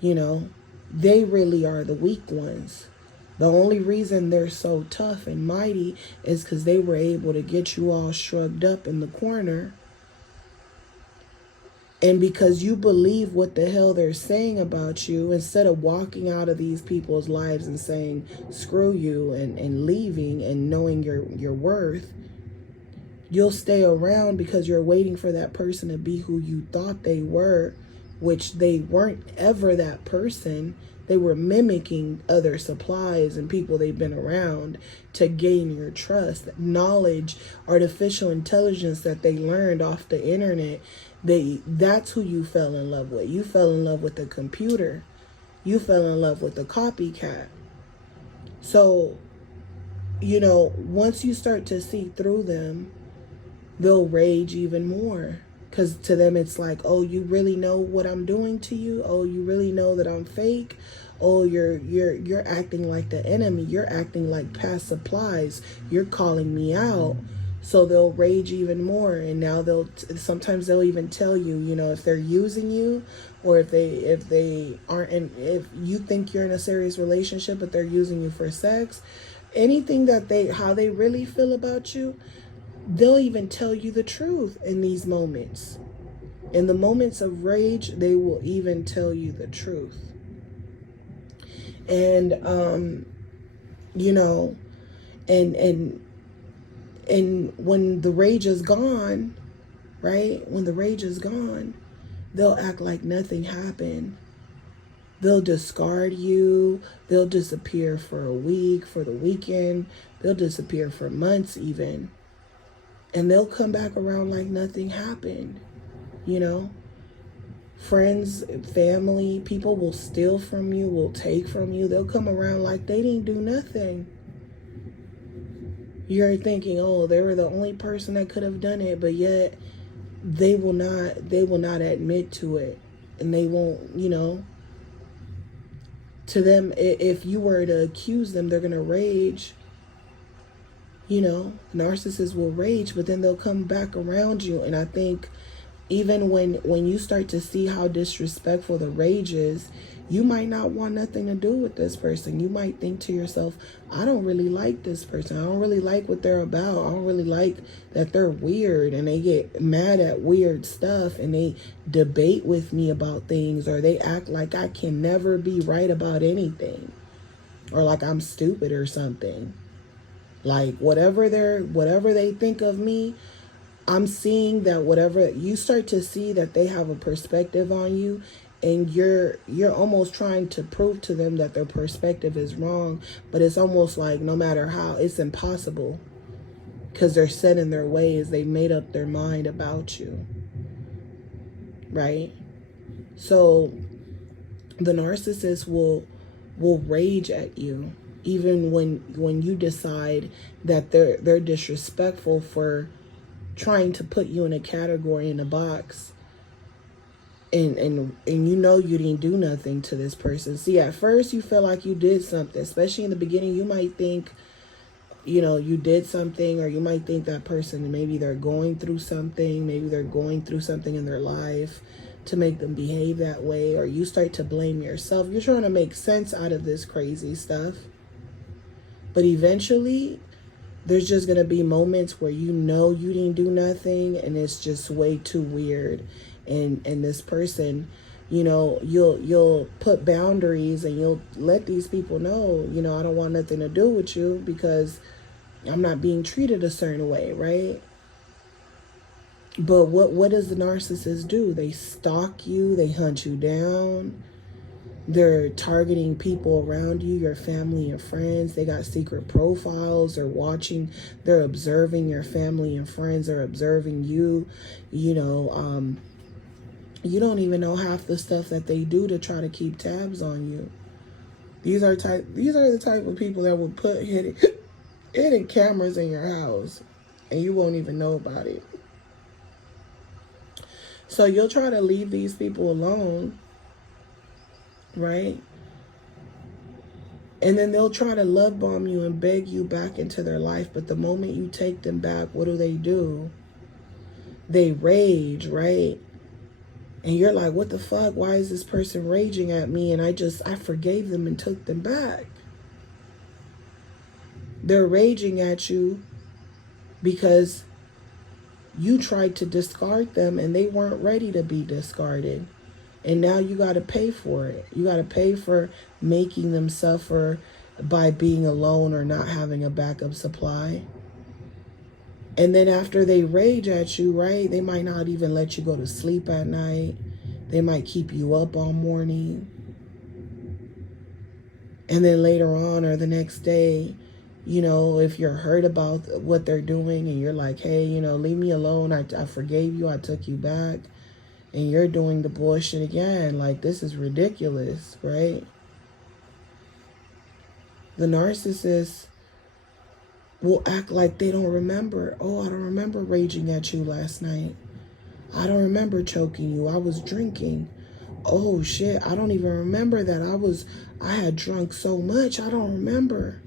They really are the weak ones. The only reason they're so tough and mighty is because they were able to get you all shrugged up in the corner. And because you believe what the hell they're saying about you, instead of walking out of these people's lives and saying, screw you, and leaving and knowing your worth, you'll stay around because you're waiting for that person to be who you thought they were, which they weren't ever that person. They were mimicking other supplies and people they've been around to gain your trust. Knowledge, artificial intelligence that they learned off the internet, that's who you fell in love with. You fell in love with the computer. You fell in love with the copycat. So, once you start to see through them, they'll rage even more. Because to them, it's like, oh, you really know what I'm doing to you? Oh, you really know that I'm fake? oh, you're acting like the enemy. You're acting like past supplies. You're calling me out. So they'll rage even more, and now sometimes they'll even tell you, if they're using you, or if they aren't, and if you think you're in a serious relationship but they're using you for sex, anything how they really feel about you, they'll even tell you the truth in these moments. In the moments of rage, they will even tell you the truth. And and when the rage is gone, right? When the rage is gone, they'll act like nothing happened. They'll discard you. They'll disappear for a week, for the weekend. They'll disappear for months even. And they'll come back around like nothing happened. Friends, family, people will steal from you, will take from you. They'll come around like they didn't do nothing. You're thinking, oh, they were the only person that could have done it, but yet they will not admit to it. And they won't, to them, if you were to accuse them, they're going to rage. Narcissists will rage, but then they'll come back around you. And I think even when you start to see how disrespectful the rage is, you might not want nothing to do with this person. You might think to yourself, I don't really like this person. I don't really like what they're about. I don't really like that they're weird and they get mad at weird stuff and they debate with me about things, or they act like I can never be right about anything, or like I'm stupid or something. Like whatever they think of me, I'm seeing that whatever you start to see that they have a perspective on you, and you're almost trying to prove to them that their perspective is wrong, but it's almost like no matter how, it's impossible because they're set in their ways. They made up their mind about you, right? So the narcissist will rage at you even when you decide that they're disrespectful for trying to put you in a category, in a box, and you didn't do nothing to this person. See, at first you feel like you did something, especially in the beginning. You might think, you did something, or you might think that person, maybe they're going through something, in their life to make them behave that way, or you start to blame yourself. You're trying to make sense out of this crazy stuff. But eventually, there's just going to be moments where you didn't do nothing and it's just way too weird. And this person, you'll put boundaries and you'll let these people know, I don't want nothing to do with you because I'm not being treated a certain way, right? But what does the narcissist do? They stalk you, they hunt you down. They're targeting people around you, your family and friends. They got secret profiles. They're watching. They're observing your family and friends. They're observing you. You don't even know half the stuff that they do to try to keep tabs on you. These are the type of people that will put hidden cameras in your house, and you won't even know about it. So you'll try to leave these people alone, right? And then they'll try to love bomb you and beg you back into their life. But the moment you take them back, what do? They rage, right? And you're like, what the fuck? Why is this person raging at me? And I forgave them and took them back. They're raging at you because you tried to discard them and they weren't ready to be discarded. And now you got to pay for it. You got to pay for making them suffer by being alone or not having a backup supply. And then after they rage at you, right, they might not even let you go to sleep at night. They might keep you up all morning. And then later on or the next day, if you're hurt about what they're doing and you're like, hey, leave me alone. I forgave you. I took you back. And you're doing the bullshit again. Like, this is ridiculous, right? The narcissist will act like they don't remember. Oh, I don't remember raging at you last night. I don't remember choking you. I was drinking. oh shit, I don't even remember that. I had drunk so much, I don't remember.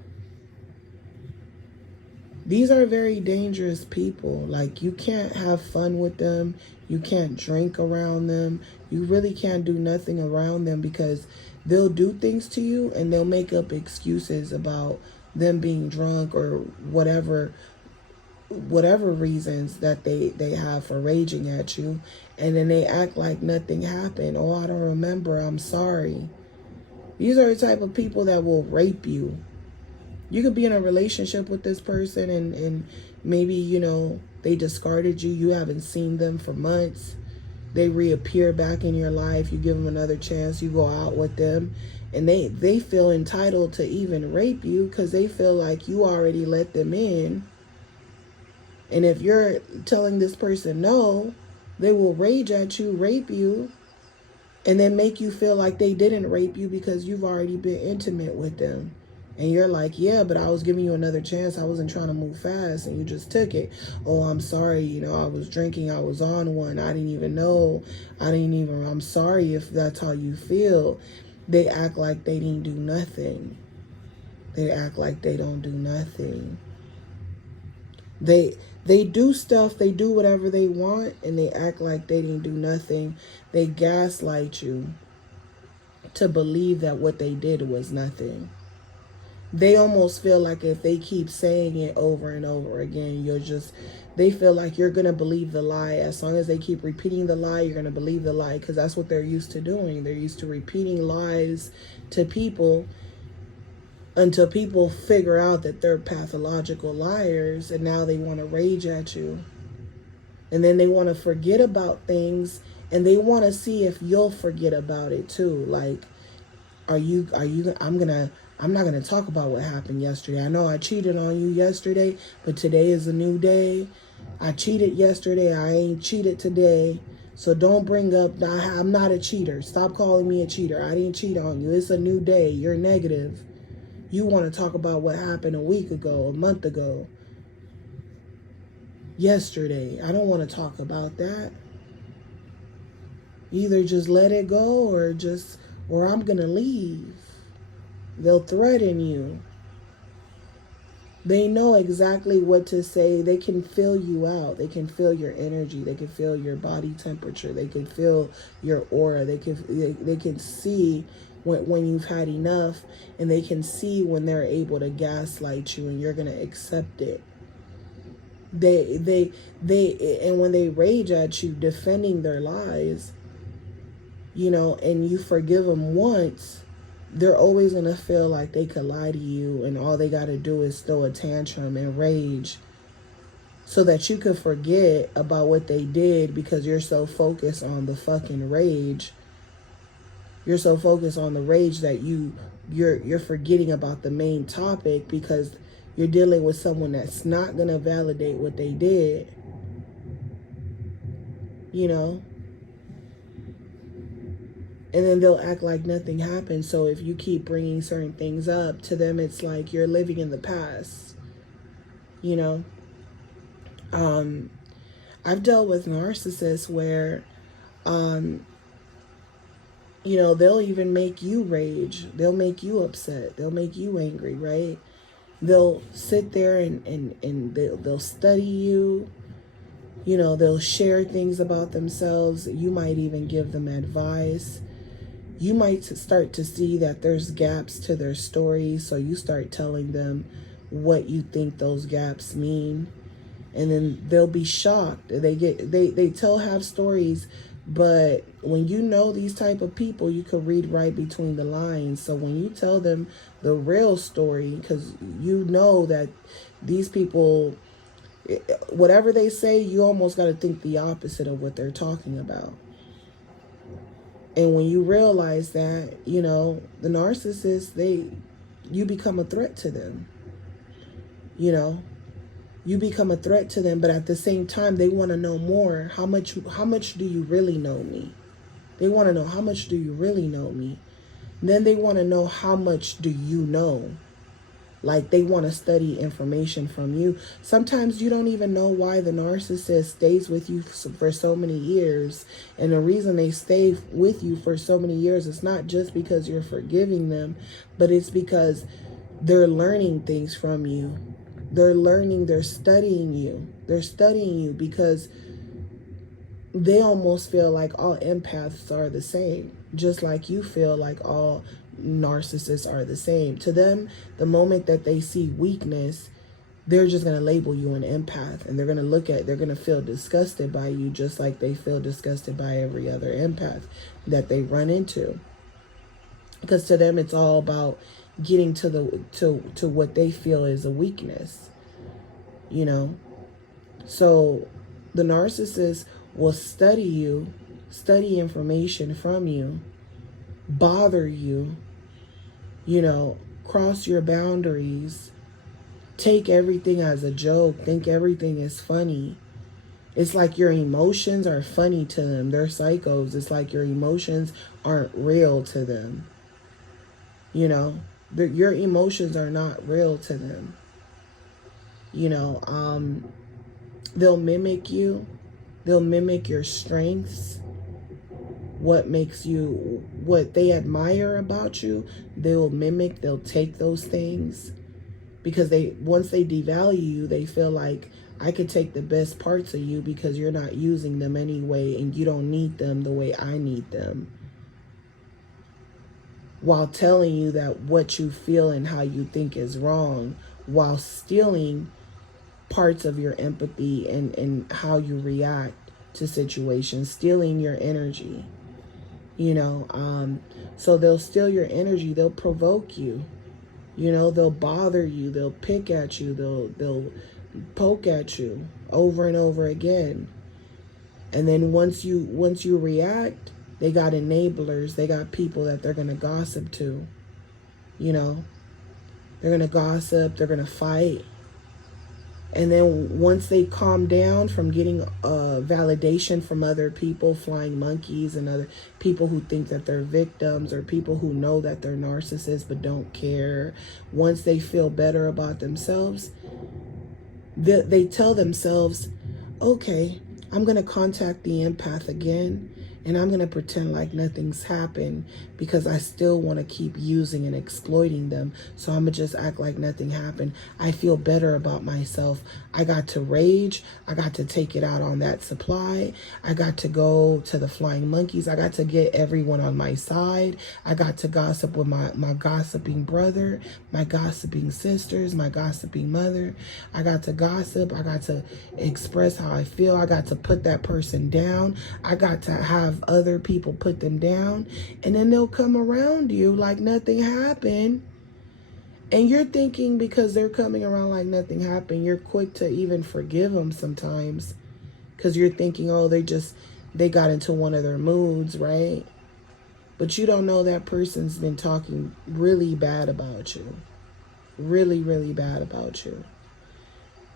These are very dangerous people. Like, you can't have fun with them. You can't drink around them. You really can't do nothing around them, because they'll do things to you and they'll make up excuses about them being drunk or whatever reasons that they have for raging at you. And then they act like nothing happened. Oh, I don't remember. I'm sorry. These are the type of people that will rape you. You could be in a relationship with this person and maybe, you know, they discarded you. You haven't seen them for months. They reappear back in your life. You give them another chance. You go out with them. And they feel entitled to even rape you because they feel like you already let them in. And if you're telling this person no, they will rage at you, rape you, and then make you feel like they didn't rape you because you've already been intimate with them. And you're like, yeah, but I was giving you another chance. I wasn't trying to move fast and you just took it. Oh, I'm sorry. You know, I was drinking. I was on one. I didn't even know. I'm sorry if that's how you feel. They act like they didn't do nothing. They act like they don't do nothing. They do stuff. They do whatever they want and they act like they didn't do nothing. They gaslight you to believe that what they did was nothing. They almost feel like if they keep saying it over and over again, they feel like you're going to believe the lie. As long as they keep repeating the lie, you're going to believe the lie, because that's what they're used to doing. They're used to repeating lies to people until people figure out that they're pathological liars, and now they want to rage at you. And then they want to forget about things, and they want to see if you'll forget about it too. Like, I'm not going to talk about what happened yesterday. I know I cheated on you yesterday, but today is a new day. I cheated yesterday. I ain't cheated today. So don't bring up, I'm not a cheater. Stop calling me a cheater. I didn't cheat on you. It's a new day. You're negative. You want to talk about what happened a week ago, a month ago, yesterday. I don't want to talk about that. Either just let it go or I'm going to leave. They'll threaten you. They know exactly what to say. They can feel you out. They can feel your energy. They can feel your body temperature. They can feel your aura. They can see when you've had enough, and they can see when they're able to gaslight you and you're going to accept it. And when they rage at you defending their lies, you know, and you forgive them once, they're always going to feel like they could lie to you, and all they got to do is throw a tantrum and rage so that you could forget about what they did, because you're so focused on the fucking rage. You're so focused on the rage that you're forgetting about the main topic, because you're dealing with someone that's not going to validate what they did. You know? And then they'll act like nothing happened. So if you keep bringing certain things up to them, it's like you're living in the past. You know? I've dealt with narcissists where, you know, they'll even make you rage. They'll make you upset. They'll make you angry, right? They'll sit there and they'll study you. You know, they'll share things about themselves. You might even give them advice. You might start to see that there's gaps to their story, so you start telling them what you think those gaps mean, and then they'll be shocked. They tell half stories, but when you know these type of people, you can read right between the lines. So when you tell them the real story, because you know that these people, whatever they say, you almost got to think the opposite of what they're talking about. And when you realize that, you know, the narcissist, you become a threat to them. You know, you become a threat to them, but at the same time, they want to know more. How much do you really know me? They want to know, how much do you really know me? And then they want to know, how much do you know? Like they want to study information from you. Sometimes you don't even know why the narcissist stays with you for so many years. And the reason they stay with you for so many years is not just because you're forgiving them, but it's because they're learning things from you. They're studying you. They're studying you because they almost feel like all empaths are the same, just like you feel like all narcissists are the same. To them, the moment that they see weakness, they're just going to label you an empath, and they're going to feel disgusted by you, just like they feel disgusted by every other empath that they run into. Because to them, it's all about getting to what they feel is a weakness, you know. So the narcissist will study you, study information from you, bother you, you know, cross your boundaries, take everything as a joke, think everything is funny. It's like your emotions are funny to them. They're psychos. It's like your emotions aren't real to them. You know, your emotions are not real to them. You know, they'll mimic you. They'll mimic your strengths. What they admire about you, they'll mimic, they'll take those things. Because once they devalue you, they feel like, I could take the best parts of you because you're not using them anyway, and you don't need them the way I need them. While telling you that what you feel and how you think is wrong, while stealing parts of your empathy and how you react to situations, stealing your energy, you know. So they'll steal your energy, they'll provoke you, you know, they'll bother you, they'll pick at you, they'll poke at you over and over again. And then once you react, they got enablers, they got people that they're going to gossip to, you know. They're going to gossip, they're going to fight. And then once they calm down from getting validation from other people, flying monkeys and other people who think that they're victims, or people who know that they're narcissists but don't care, once they feel better about themselves, they tell themselves, okay, I'm going to contact the empath again, and I'm going to pretend like nothing's happened because I still want to keep using and exploiting them. So I'm going to just act like nothing happened. I feel better about myself. I got to rage. I got to take it out on that supply. I got to go to the flying monkeys. I got to get everyone on my side. I got to gossip with my gossiping brother, my gossiping sisters, my gossiping mother. I got to gossip. I got to express how I feel. I got to put that person down. I got to have other people put them down. And then they'll come around you like nothing happened. And you're thinking, because they're coming around like nothing happened, you're quick to even forgive them sometimes. Because you're thinking, oh, they got into one of their moods, right? But you don't know that person's been talking really bad about you. Really, really bad about you.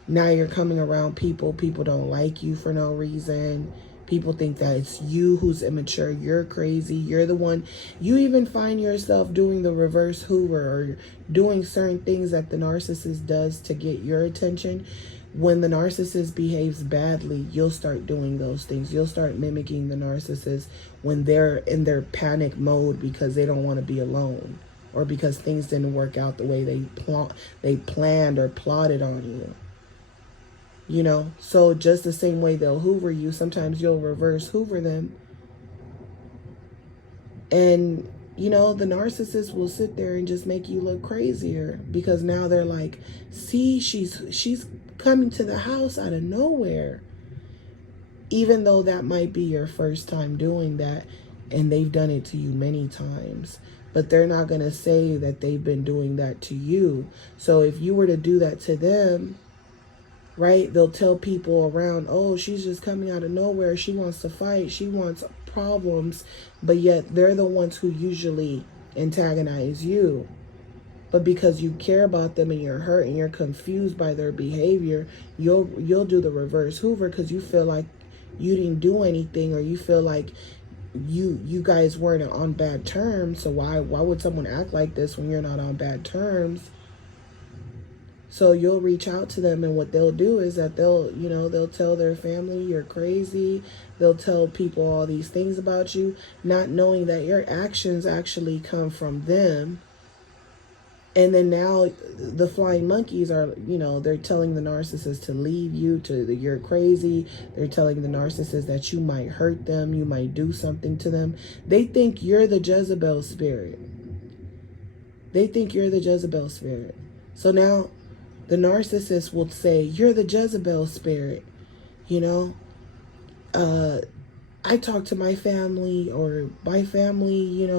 Now you're coming around people. People don't like you for no reason. People think that it's you who's immature. You're crazy. You're the one. You even find yourself doing the reverse Hoover, or doing certain things that the narcissist does to get your attention. When the narcissist behaves badly, you'll start doing those things. You'll start mimicking the narcissist when they're in their panic mode because they don't want to be alone, or because things didn't work out the way they planned or plotted on you. You know, so just the same way they'll Hoover you, sometimes you'll reverse Hoover them. And, you know, the narcissist will sit there and just make you look crazier, because now they're like, see, she's coming to the house out of nowhere. Even though that might be your first time doing that, and they've done it to you many times. But they're not going to say that they've been doing that to you. So if you were to do that to them, right, they'll tell people around, oh, she's just coming out of nowhere. She wants to fight. She wants problems. But yet they're the ones who usually antagonize you. But because you care about them and you're hurt and you're confused by their behavior, you'll do the reverse Hoover, because you feel like you didn't do anything, or you feel like you guys weren't on bad terms. So why would someone act like this when you're not on bad terms? So you'll reach out to them, and what they'll do is that they'll tell their family you're crazy. They'll tell people all these things about you, not knowing that your actions actually come from them. And then now the flying monkeys are, they're telling the narcissist to leave you, you're crazy. They're telling the narcissist that you might hurt them, you might do something to them. They think you're the Jezebel spirit. They think you're the Jezebel spirit. So now the narcissist will say, you're the Jezebel spirit. I talk to my family, or my family,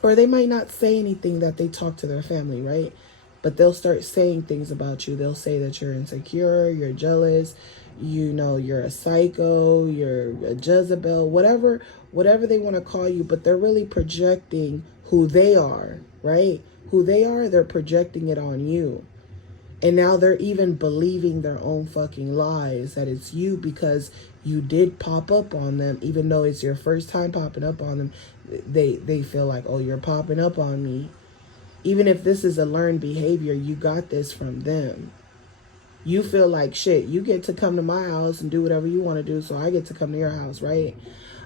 or they might not say anything that they talk to their family, right? But they'll start saying things about you. They'll say that you're insecure, you're jealous, you're a psycho, you're a Jezebel, whatever they want to call you, but they're really projecting who they are, right? Who they are, they're projecting it on you. And now they're even believing their own fucking lies, that it's you because you did pop up on them, even though it's your first time popping up on them. They feel like, oh, you're popping up on me. Even if this is a learned behavior, you got this from them. You feel like, shit, you get to come to my house and do whatever you want to do, so I get to come to your house, right?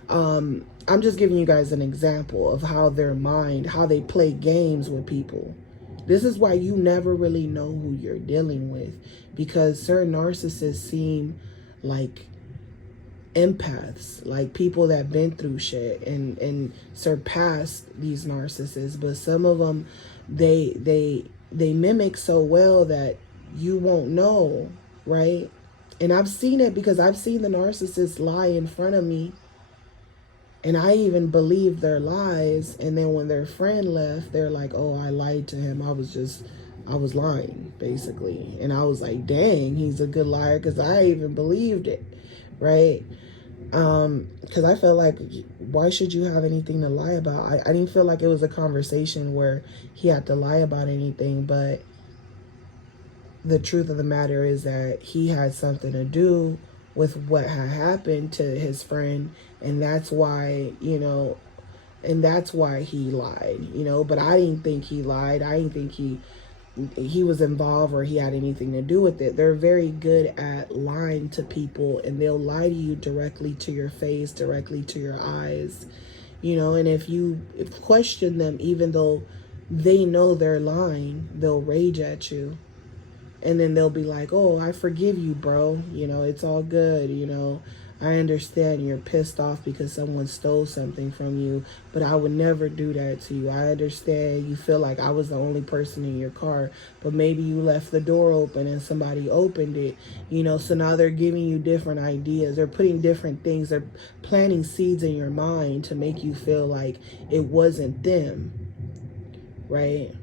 I'm just giving you guys an example of how their mind, how they play games with people. This is why you never really know who you're dealing with, because certain narcissists seem like empaths, like people that been through shit and surpassed these narcissists. But some of them, they mimic so well that you won't know, right? And I've seen it, because I've seen the narcissist lie in front of me, and I even believed their lies. And then when their friend left, they're like, oh, I lied to him. I was lying, basically. And I was like, dang, he's a good liar, because I even believed it, right? Because I felt like, why should you have anything to lie about? I didn't feel like it was a conversation where he had to lie about anything, but the truth of the matter is that he had something to do with what had happened to his friend, and that's why, and that's why he lied, but I didn't think he lied. I didn't think he was involved or he had anything to do with it. They're very good at lying to people, and they'll lie to you directly to your face, directly to your eyes, and if you question them, even though they know they're lying, they'll rage at you. And then they'll be like, oh, I forgive you, bro. It's all good. I understand you're pissed off because someone stole something from you, but I would never do that to you. I understand you feel like I was the only person in your car, but maybe you left the door open and somebody opened it, so now they're giving you different ideas. They're putting different things. They're planting seeds in your mind to make you feel like it wasn't them, right?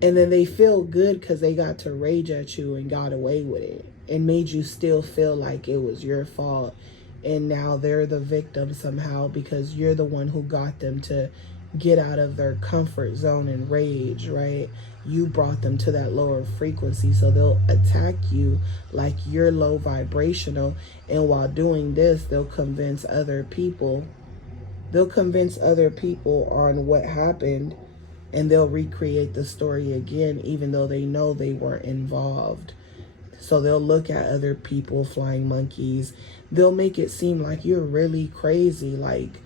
And then they feel good because they got to rage at you and got away with it and made you still feel like it was your fault. And now they're the victim somehow, because you're the one who got them to get out of their comfort zone and rage, right? You brought them to that lower frequency, so they'll attack you like you're low vibrational. And while doing this, they'll convince other people. They'll convince other people on what happened, and they'll recreate the story again, even though they know they weren't involved. So they'll look at other people, flying monkeys. They'll make it seem like you're really crazy. Like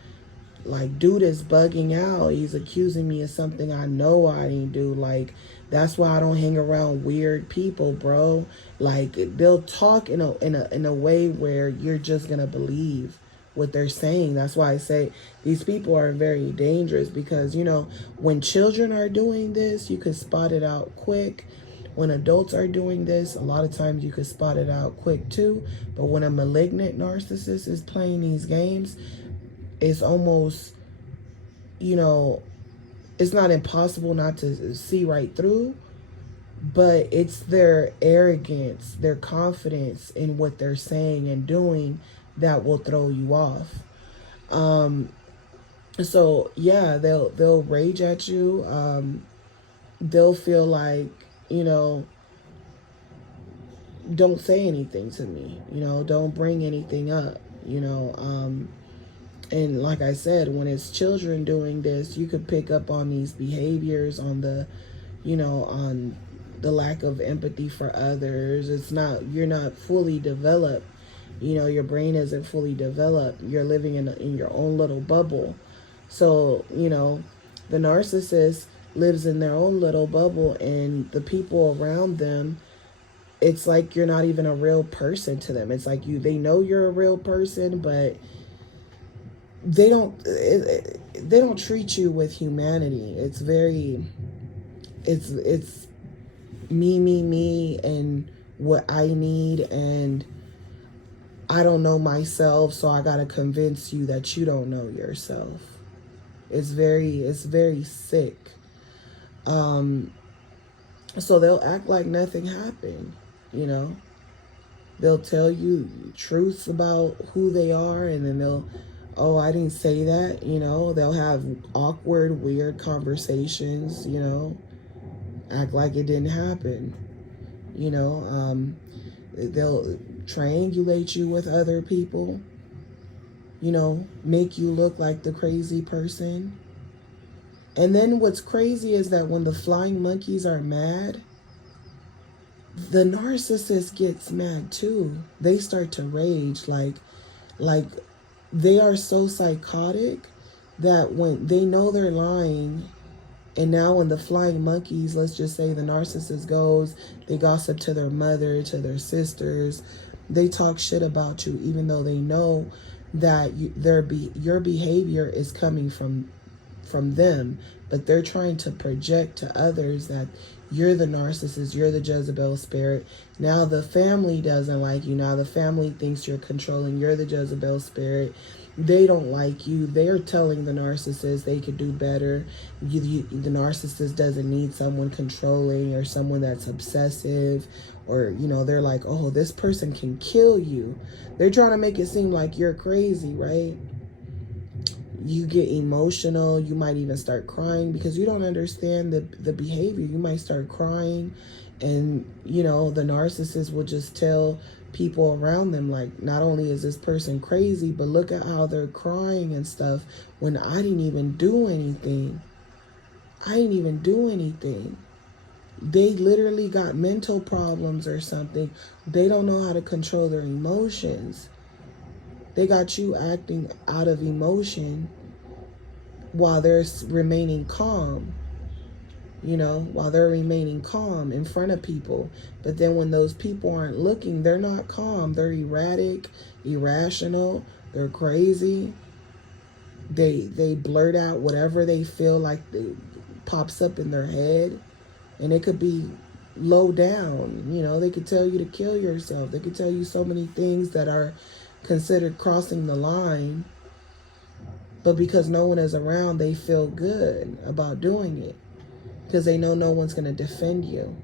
dude is bugging out. He's accusing me of something I know I didn't do. Like, that's why I don't hang around weird people, bro. Like, they'll talk in a way where you're just gonna believe what they're saying. That's why I say these people are very dangerous, because when children are doing this, you can spot it out quick. When adults are doing this, a lot of times you can spot it out quick too. But when a malignant narcissist is playing these games, it's almost, it's not impossible not to see right through, but it's their arrogance, their confidence in what they're saying and doing that will throw you off. So yeah, they'll rage at you. They'll feel like, don't say anything to me, don't bring anything up, and like I said, when it's children doing this, you could pick up on these behaviors, on the on the lack of empathy for others. You're not fully developed. Your brain isn't fully developed. You're living in your own little bubble. So, the narcissist lives in their own little bubble, and the people around them, it's like you're not even a real person to them. It's like they know you're a real person, but they don't treat you with humanity. It's me, and what I need, and I don't know myself, so I gotta convince you that you don't know yourself. It's very sick. So they'll act like nothing happened, They'll tell you truths about who they are, and then oh, I didn't say that, They'll have awkward, weird conversations, act like it didn't happen, They'll triangulate you with other people, make you look like the crazy person. And then what's crazy is that when the flying monkeys are mad, the narcissist gets mad too. They start to rage, like they are so psychotic that when they know they're lying, and now when the flying monkeys, let's just say the narcissist goes, they gossip to their mother, to their sisters, they talk shit about you, even though they know that your behavior is coming from them, but they're trying to project to others that you're the narcissist, you're the Jezebel spirit. Now the family doesn't like you. Now the family thinks you're controlling, you're the Jezebel spirit. They don't like you. They're telling the narcissist they could do better. The narcissist doesn't need someone controlling or someone that's obsessive, or, they're like, oh, this person can kill you. They're trying to make it seem like you're crazy, right? You get emotional. You might even start crying because you don't understand the behavior. You might start crying, and, the narcissist will just tell people around them, like, not only is this person crazy, but look at how they're crying and stuff, when I didn't even do anything. They literally got mental problems or something. They don't know how to control their emotions. They got you acting out of emotion while they're remaining calm. While they're remaining calm in front of people. But then when those people aren't looking, they're not calm. They're erratic, irrational, they're crazy. They blurt out whatever they feel like pops up in their head. And it could be low down. They could tell you to kill yourself. They could tell you so many things that are considered crossing the line. But because no one is around, they feel good about doing it. Because they know no one's going to defend you.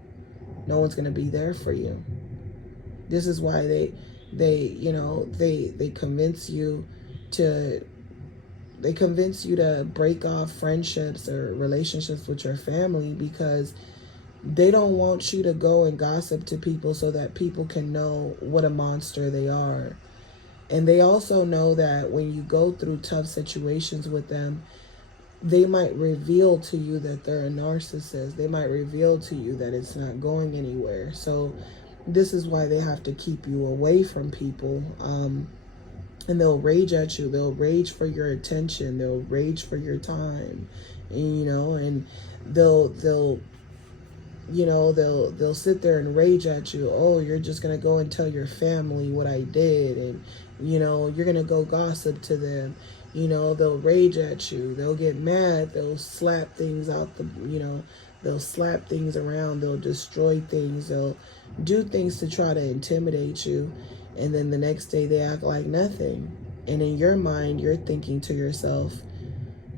No one's going to be there for you. This is why they convince you to break off friendships or relationships with your family, because they don't want you to go and gossip to people so that people can know what a monster they are. And they also know that when you go through tough situations with them, they might reveal to you that they're a narcissist. They might reveal to you that it's not going anywhere. So this is why they have to keep you away from people. And they'll rage at you. They'll rage for your attention. They'll rage for your time. And they'll sit there and rage at you. Oh, you're just going to go and tell your family what I did. And, you're going to go gossip to them. They'll rage at you. They'll get mad. They'll slap things out they'll slap things around. They'll destroy things. They'll do things to try to intimidate you. And then the next day they act like nothing. And in your mind, you're thinking to yourself,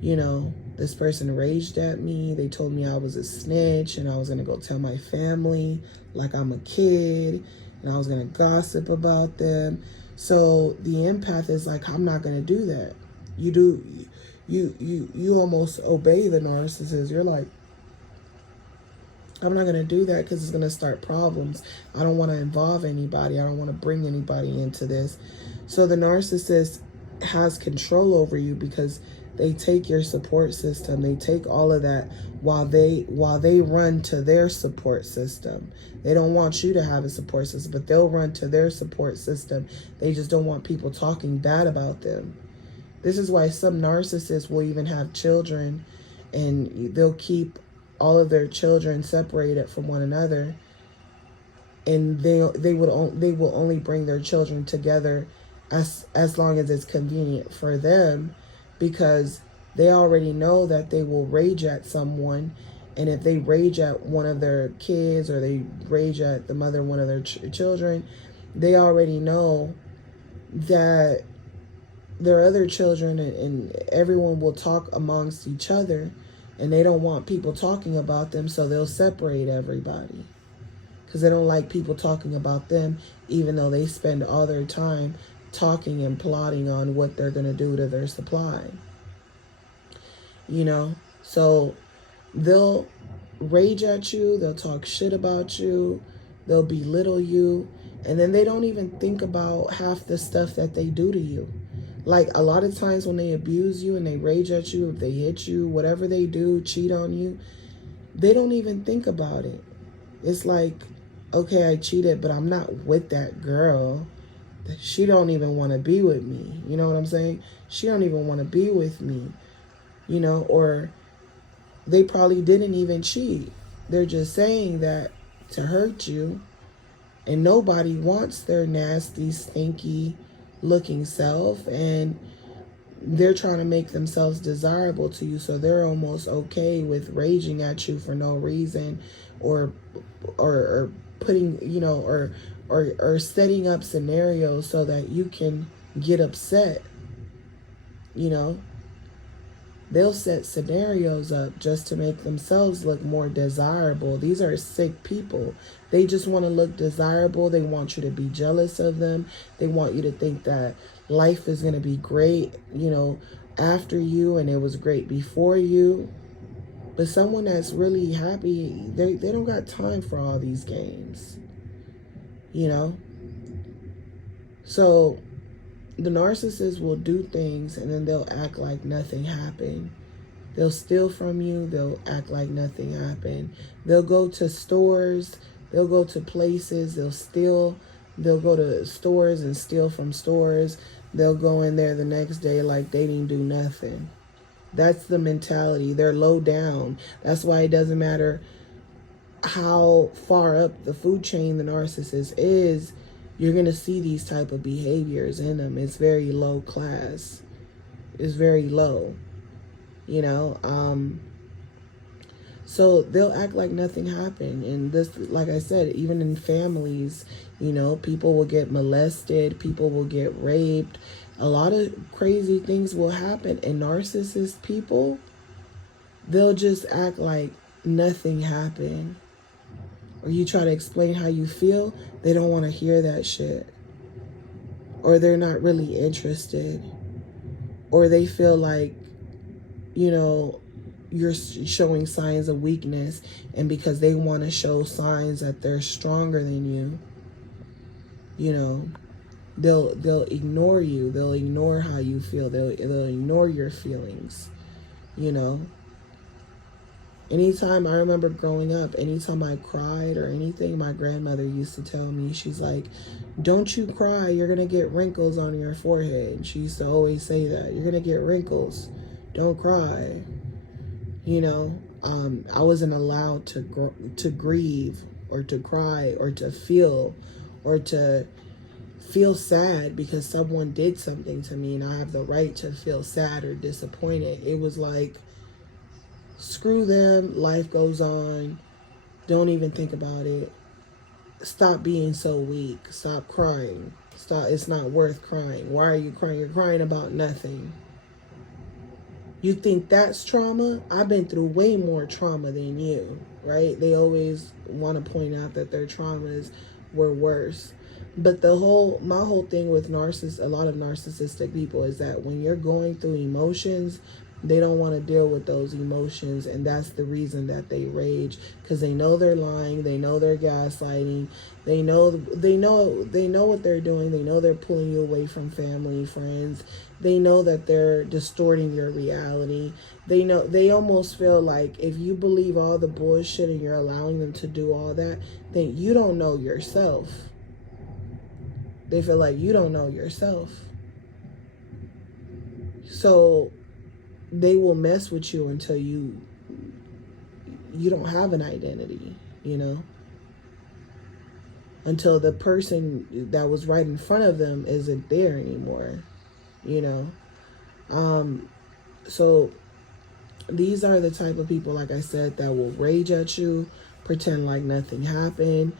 this person raged at me. They told me I was a snitch and I was going to go tell my family like I'm a kid, and I was going to gossip about them. So the empath is like, I'm not going to do that. You almost obey the narcissist. You're like, I'm not going to do that because it's going to start problems. I don't want to involve anybody. I don't want to bring anybody into this. So the narcissist has control over you because They take your support system. They take all of that while they run to their support system. They don't want you to have a support system, but they'll run to their support system. They just don't want people talking bad about them. This is why some narcissists will even have children, and they'll keep all of their children separated from one another, and they will only bring their children together as long as it's convenient for them, because they already know that they will rage at someone. And if they rage at one of their kids, or they rage at the mother of one of their children, they already know that their other children and everyone will talk amongst each other, and they don't want people talking about them, so they'll separate everybody, because they don't like people talking about them, even though they spend all their time talking and plotting on what they're going to do to their supply. You know, so they'll rage at you, they'll talk shit about you, they'll belittle you, and then they don't even think about half the stuff that they do to you. Like, a lot of times when they abuse you and they rage at you, if they hit you, whatever they do, cheat on you, they don't even think about it. It's like, okay, I cheated, but I'm not with that girl. She don't even want to be with me. You know what I'm saying? She don't even want to be with me. You know, or they probably didn't even cheat. They're just saying that to hurt you. And nobody wants their nasty, stinky looking self. And they're trying to make themselves desirable to you. So they're almost okay with raging at you for no reason, or putting, you know, or setting up scenarios so that you can get upset. You know, they'll set scenarios up just to make themselves look more desirable. These are sick people. They just want to look desirable. They want you to be jealous of them. They want you to think that life is going to be great, you know, after you, and it was great before you. But someone that's really happy, they don't got time for all these games. You know? So the narcissist will do things, and then they'll act like nothing happened. They'll steal from you. They'll act like nothing happened. They'll go to stores. They'll go to places. They'll steal. They'll go to stores and steal from stores. They'll go in there the next day like they didn't do nothing. That's the mentality. They're low down. That's why it doesn't matter how far up the food chain the narcissist is, you're going to see these type of behaviors in them. It's very low class. It's very low, you know. So they'll act like nothing happened. And this, like I said, even in families, you know, people will get molested, people will get raped. A lot of crazy things will happen. And narcissist people, they'll just act like nothing happened. Or you try to explain how you feel, they don't want to hear that shit. Or they're not really interested. Or they feel like, you know, you're showing signs of weakness, and because they want to show signs that they're stronger than you, you know, they'll ignore you. They'll ignore how you feel. They'll ignore your feelings, you know. Anytime, I remember growing up, anytime I cried or anything, my grandmother used to tell me, she's like, don't you cry, you're going to get wrinkles on your forehead. And she used to always say that, you're going to get wrinkles, don't cry. You know, I wasn't allowed to grieve or to cry or to feel sad because someone did something to me, and I have the right to feel sad or disappointed. It was like, screw them, life goes on, don't even think about it. Stop being so weak, stop crying, it's not worth crying. Why are you crying? You're crying about nothing. You think that's trauma? I've been through way more trauma than you, right? They always want to point out that their traumas were worse. But my whole thing with a lot of narcissistic people is that when you're going through emotions, They don't want to deal with those emotions, and that's the reason that they rage, because they know they're lying, they know they're gaslighting, they know what they're doing, they know they're pulling you away from family, friends, they know that they're distorting your reality. They almost feel like if you believe all the bullshit and you're allowing them to do all that, then you don't know yourself. They feel like you don't know yourself. So they will mess with you until you don't have an identity, until the person that was right in front of them isn't there anymore, so these are the type of people, like I said, that will rage at you, pretend like nothing happened.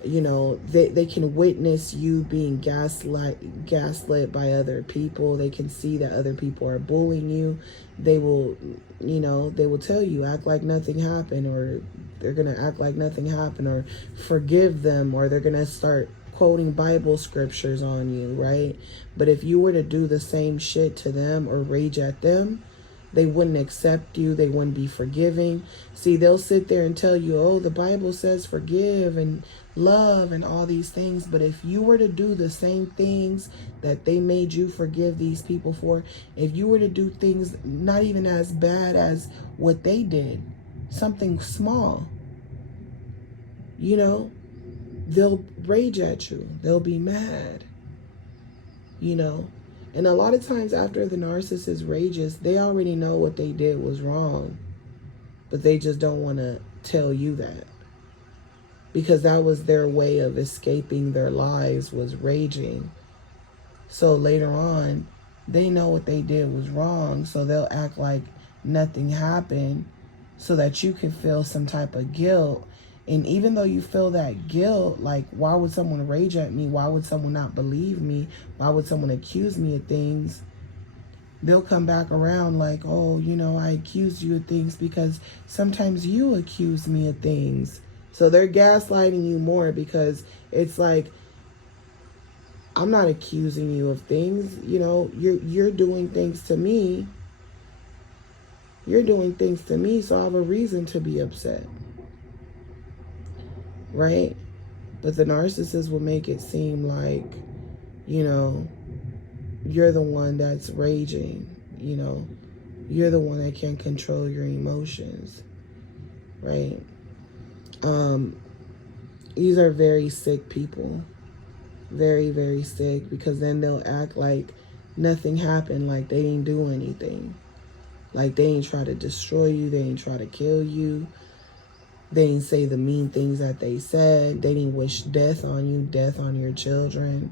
They can witness you being gaslit by other people. They can see that other people are bullying you. They will tell you, act like nothing happened, or they're going to act like nothing happened, or forgive them, or they're going to start quoting Bible scriptures on you, right? But if you were to do the same shit to them or rage at them, they wouldn't accept you. They wouldn't be forgiving. See, they'll sit there and tell you, oh, the Bible says forgive and love and all these things. But if you were to do the same things that they made you forgive these people for, if you were to do things not even as bad as what they did, something small, they'll rage at you. They'll be mad, And a lot of times after the narcissist rages, they already know what they did was wrong, but they just don't want to tell you that, because that was their way of escaping their lives, was raging. So later on, they know what they did was wrong, so they'll act like nothing happened so that you can feel some type of guilt. And even though you feel that guilt, like, why would someone rage at me? Why would someone not believe me? Why would someone accuse me of things? They'll come back around like, oh, I accused you of things because sometimes you accuse me of things. So they're gaslighting you more, because it's like, I'm not accusing you of things. You're doing things to me. You're doing things to me, so I have a reason to be upset. Right? But the narcissist will make it seem like, you're the one that's raging, you're the one that can't control your emotions, right? These are very sick people, very, very sick, because then they'll act like nothing happened, like they didn't do anything, like they ain't try to destroy you, they ain't try to kill you. They didn't say the mean things that they said. They didn't wish death on you, death on your children.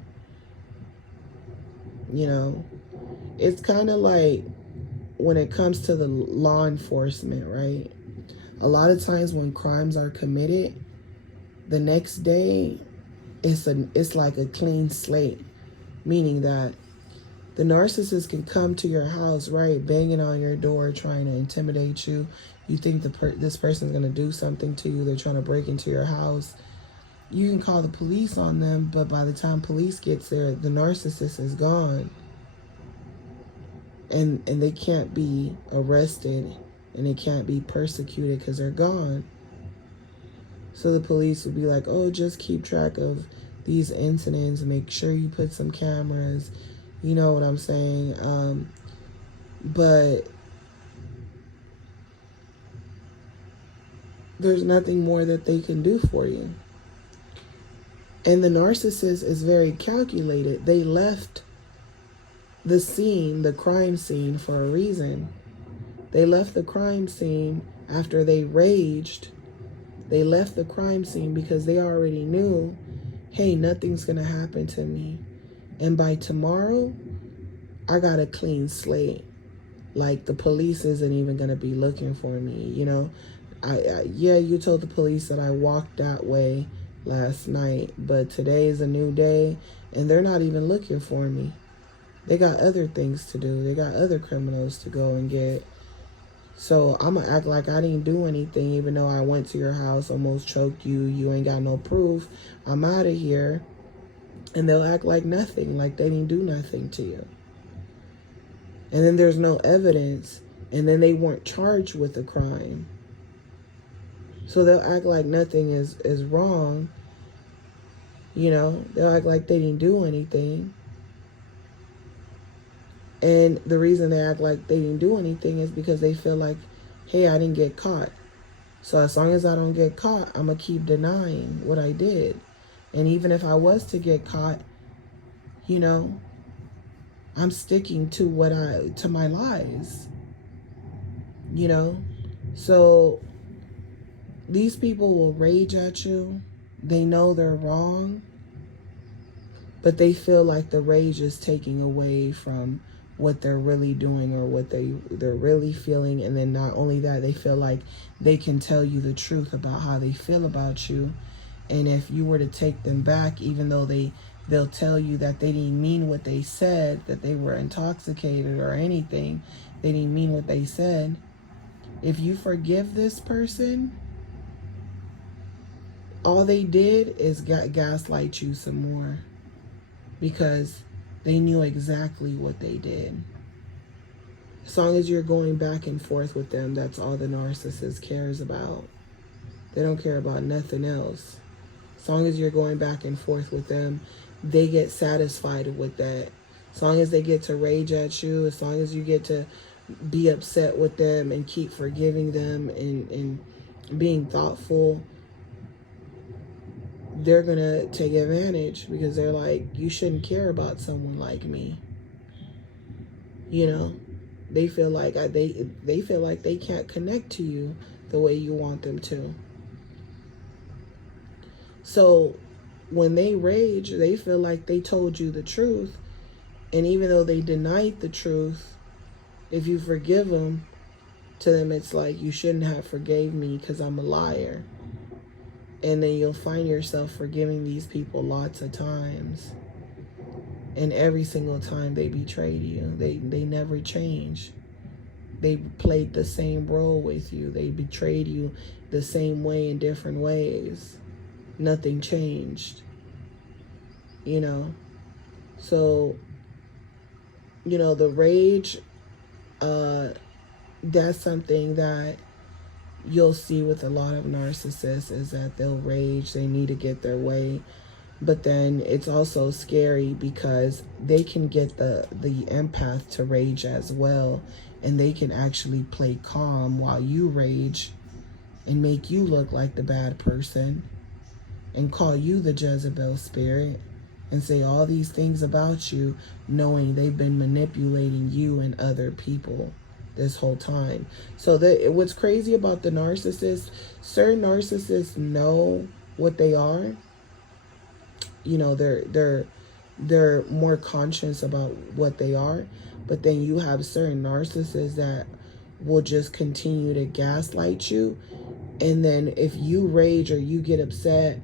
It's kind of like when it comes to the law enforcement, right? A lot of times when crimes are committed, the next day it's like a clean slate, meaning that the narcissist can come to your house, right, banging on your door, trying to intimidate you. You think this person's going to do something to you. They're trying to break into your house. You can call the police on them, but by the time police gets there, the narcissist is gone. And they can't be arrested, and they can't be persecuted because they're gone. So the police would be like, oh, just keep track of these incidents. Make sure you put some cameras. You know what I'm saying? But there's nothing more that they can do for you. And the narcissist is very calculated. They left the scene, the crime scene, for a reason. They left the crime scene after they raged. They left the crime scene because they already knew, hey, nothing's going to happen to me. And by tomorrow, I got a clean slate. Like, the police isn't even going to be looking for me, yeah, you told the police that I walked that way last night, but today is a new day, and they're not even looking for me. They got other things to do. They got other criminals to go and get. So I'm going to act like I didn't do anything, even though I went to your house, almost choked you. You ain't got no proof. I'm out of here. And they'll act like nothing, like they didn't do nothing to you. And then there's no evidence. and then they weren't charged with a crime. So they'll act like nothing is wrong. You know, they'll act like they didn't do anything. And the reason they act like they didn't do anything is because they feel like, hey, I didn't get caught. So as long as I don't get caught, I'm going to keep denying what I did. And even if I was to get caught, you know, I'm sticking to to my lies. You know? So these people will rage at you. They know they're wrong, but they feel like the rage is taking away from what they're really doing or what they're really feeling. And then not only that, they feel like they can tell you the truth about how they feel about you. And if you were to take them back, even though they'll tell you that they didn't mean what they said, that they were intoxicated or anything, they didn't mean what they said. If you forgive this person, all they did is gaslight you some more, because they knew exactly what they did. As long as you're going back and forth with them, that's all the narcissist cares about. They don't care about nothing else. As long as you're going back and forth with them, they get satisfied with that. As long as they get to rage at you, as long as you get to be upset with them and keep forgiving them and being thoughtful, they're going to take advantage, because they're like, you shouldn't care about someone like me. You know, they feel like they feel like they can't connect to you the way you want them to. So when they rage, they feel like they told you the truth. And even though they denied the truth, if you forgive them, to them it's like, you shouldn't have forgave me because I'm a liar. And then you'll find yourself forgiving these people lots of times. And every single time they betrayed you, they never changed. They played the same role with you. They betrayed you the same way in different ways. Nothing changed. You know? So, you know, the rage, that's something that you'll see with a lot of narcissists, is that they'll rage, they need to get their way. But then it's also scary because they can get the empath to rage as well, and they can actually play calm while you rage and make you look like the bad person and call you the Jezebel spirit and say all these things about you, knowing they've been manipulating you and other people this whole time. So what's crazy about the narcissist, certain narcissists know what they are. You know, they're more conscious about what they are. But then you have certain narcissists that will just continue to gaslight you. And then if you rage or you get upset,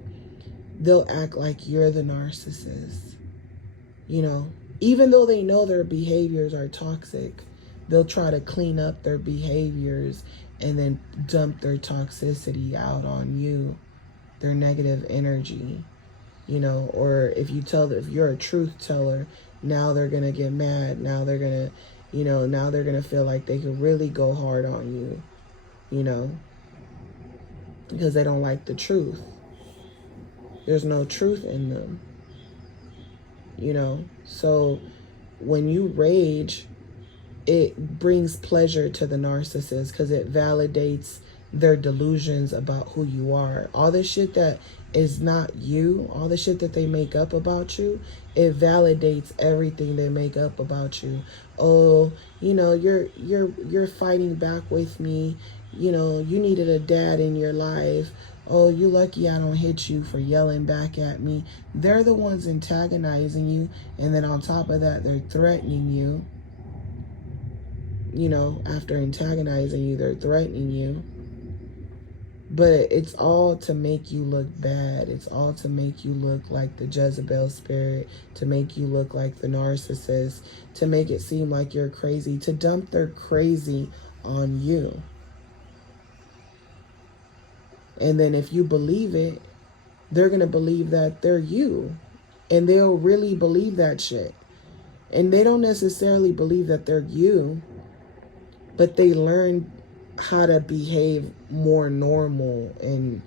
they'll act like you're the narcissist. You know, even though they know their behaviors are toxic, they'll try to clean up their behaviors and then dump their toxicity out on you, their negative energy, you know. Or if you're a truth teller, now they're going to get mad. Now they're going to, you know, now they're going to feel like they can really go hard on you, you know, because they don't like the truth. There's no truth in them, you know. So when you rage, it brings pleasure to the narcissist because it validates their delusions about who you are. All the shit that is not you, all the shit that they make up about you, it validates everything they make up about you. Oh, you know, you're fighting back with me. You know, you needed a dad in your life. Oh, you lucky I don't hit you for yelling back at me. They're the ones antagonizing you, and then on top of that, they're threatening you. You know, after antagonizing you, they're threatening you. But it's all to make you look bad. It's all to make you look like the Jezebel spirit, to make you look like the narcissist, to make it seem like you're crazy, to dump their crazy on you. And then if you believe it, they're going to believe that they're you. And they'll really believe that shit. And they don't necessarily believe that they're you. but they learn how to behave more normal and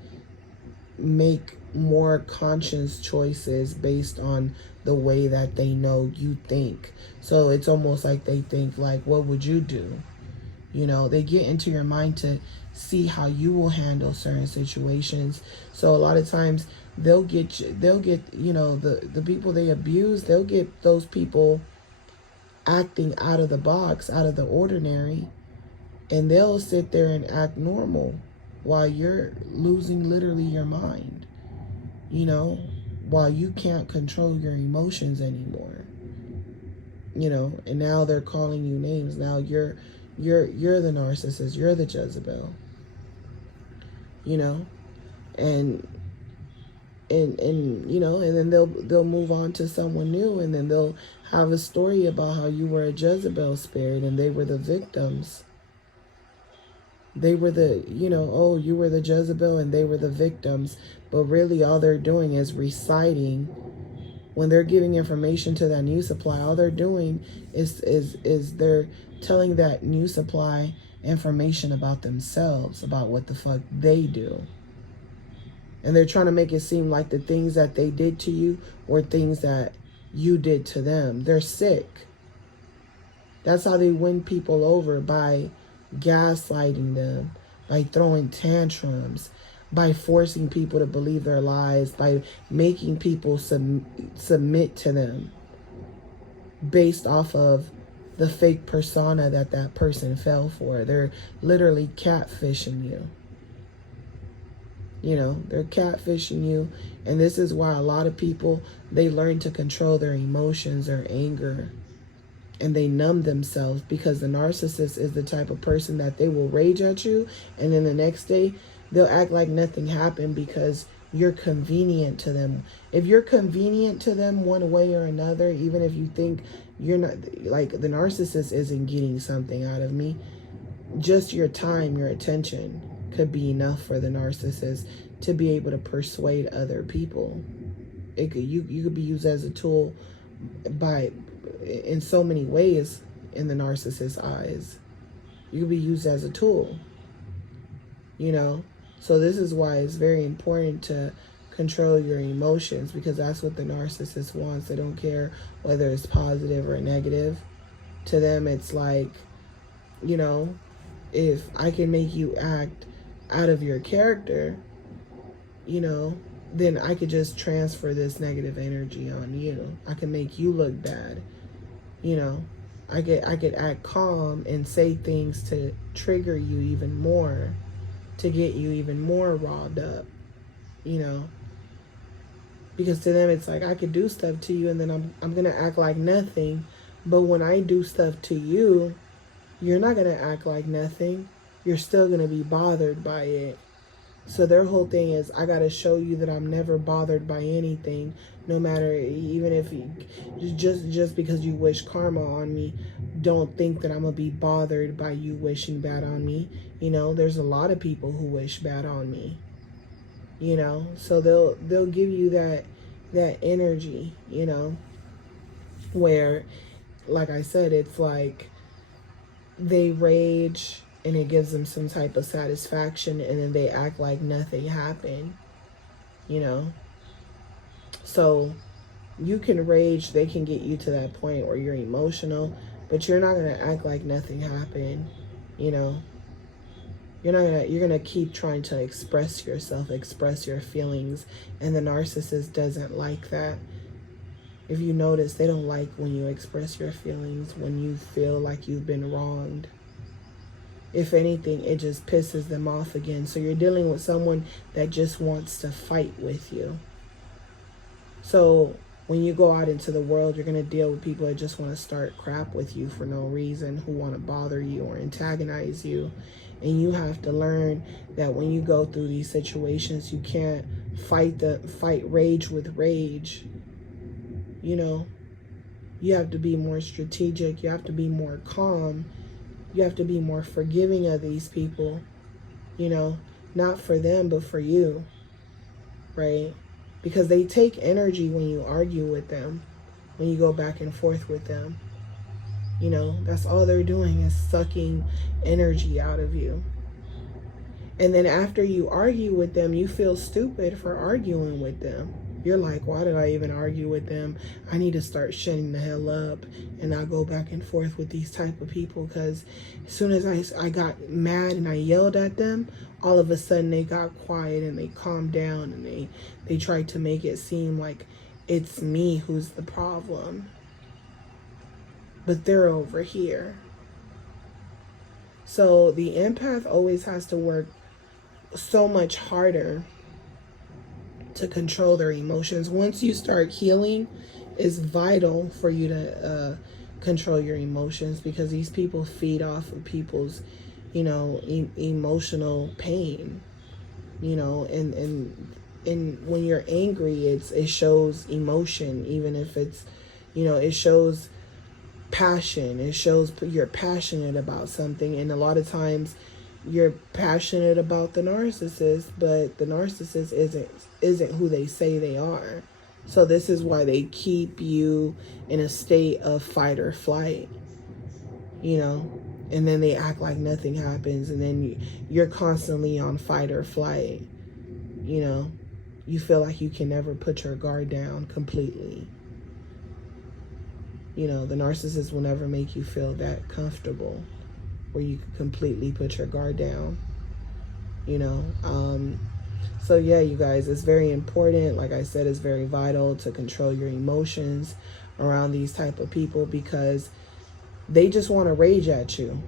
make more conscious choices based on the way that they know you think. So it's almost like they think like, what would you do? You know, they get into your mind to see how you will handle certain situations. So a lot of times they'll get you know, the people they abuse, they'll get those people acting out of the box, out of the ordinary, and they'll sit there and act normal while you're losing literally your mind, you know, while you can't control your emotions anymore, you know. And now they're calling you names. Now you're the narcissist, you're the Jezebel, you know. and you know, and then they'll move on to someone new, and then they'll have a story about how you were a Jezebel spirit and they were the victims. They were the, you know, oh, you were the Jezebel and they were the victims. But really all they're doing is reciting. When they're giving information to that new supply, all they're doing is they're telling that new supply information about themselves, about what the fuck they do. And they're trying to make it seem like the things that they did to you were things that you did to them. They're sick. That's how they win people over, by gaslighting them, by throwing tantrums, by forcing people to believe their lies, by making people submit to them based off of the fake persona that that person fell for. They're literally catfishing you. You know, they're catfishing you. And this is why a lot of people, they learn to control their emotions or anger, and they numb themselves, because the narcissist is the type of person that they will rage at you, and then the next day they'll act like nothing happened because you're convenient to them. If you're convenient to them one way or another, even if you think you're not, like, the narcissist isn't getting something out of me, just your time, your attention could be enough for the narcissist to be able to persuade other people. It could, you could be used as a tool in so many ways in the narcissist's eyes. You could be used as a tool, you know. So this is why it's very important to control your emotions, because that's what the narcissist wants. They don't care whether it's positive or negative. To them, it's like, you know, if I can make you act out of your character, you know, then I could just transfer this negative energy on you. I can make you look bad. You know, I could act calm and say things to trigger you even more, to get you even more riled up, you know. Because to them, it's like, I could do stuff to you and then I'm going to act like nothing. But when I do stuff to you, you're not going to act like nothing. You're still going to be bothered by it. So their whole thing is, I got to show you that I'm never bothered by anything, no matter, even if you, just because you wish karma on me, don't think that I'm going to be bothered by you wishing bad on me. You know, there's a lot of people who wish bad on me, you know, so they'll give you that energy, you know, where, like I said, it's like they rage and it gives them some type of satisfaction, and then they act like nothing happened, you know. So you can rage, they can get you to that point where you're emotional, but you're not going to act like nothing happened, you know. You're gonna keep trying to express yourself, express your feelings, and the narcissist doesn't like that. If you notice, they don't like when you express your feelings, when you feel like you've been wronged. If anything, it just pisses them off again. So you're dealing with someone that just wants to fight with you. So when you go out into the world, you're going to deal with people that just want to start crap with you for no reason, who want to bother you or antagonize you. And you have to learn that when you go through these situations, you can't fight rage with rage. You know, you have to be more strategic. You have to be more calm. You have to be more forgiving of these people, you know, not for them, but for you, right? Because they take energy when you argue with them, when you go back and forth with them. You know, that's all they're doing is sucking energy out of you. And then after you argue with them, you feel stupid for arguing with them. You're like, why did I even argue with them? I need to start shutting the hell up and not go back and forth with these type of people. Because as soon as I got mad and I yelled at them, all of a sudden they got quiet and they calmed down, and they tried to make it seem like it's me who's the problem. But they're over here. So the empath always has to work so much harder to control their emotions. Once you start healing, it's vital for you to control your emotions, because these people feed off of people's, you know, emotional pain, you know, and when you're angry, it shows emotion, even if it's, you know, it shows passion. It shows you're passionate about something. And a lot of times you're passionate about the narcissist, but the narcissist isn't who they say they are. So this is why they keep you in a state of fight or flight, you know, and then they act like nothing happens, and then you're constantly on fight or flight. You know, you feel like you can never put your guard down completely. You know, the narcissist will never make you feel that comfortable where you can completely put your guard down, you know. So yeah, you guys, it's very important. Like I said, it's very vital to control your emotions around these type of people, because they just want to rage at you.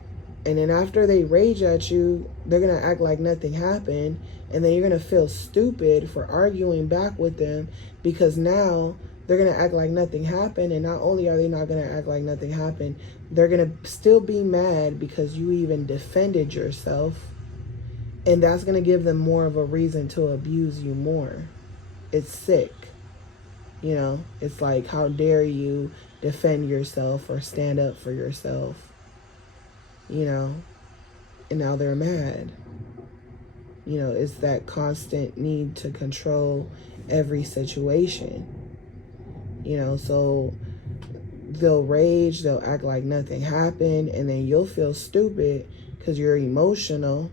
And then after they rage at you, they're going to act like nothing happened. And then you're going to feel stupid for arguing back with them, because now they're going to act like nothing happened. And not only are they not going to act like nothing happened, they're going to still be mad because you even defended yourself. And that's going to give them more of a reason to abuse you more. It's sick. You know, it's like, how dare you defend yourself or stand up for yourself? You know, and now they're mad. You know, it's that constant need to control every situation. You know, so they'll rage, they'll act like nothing happened, and then you'll feel stupid because you're emotional,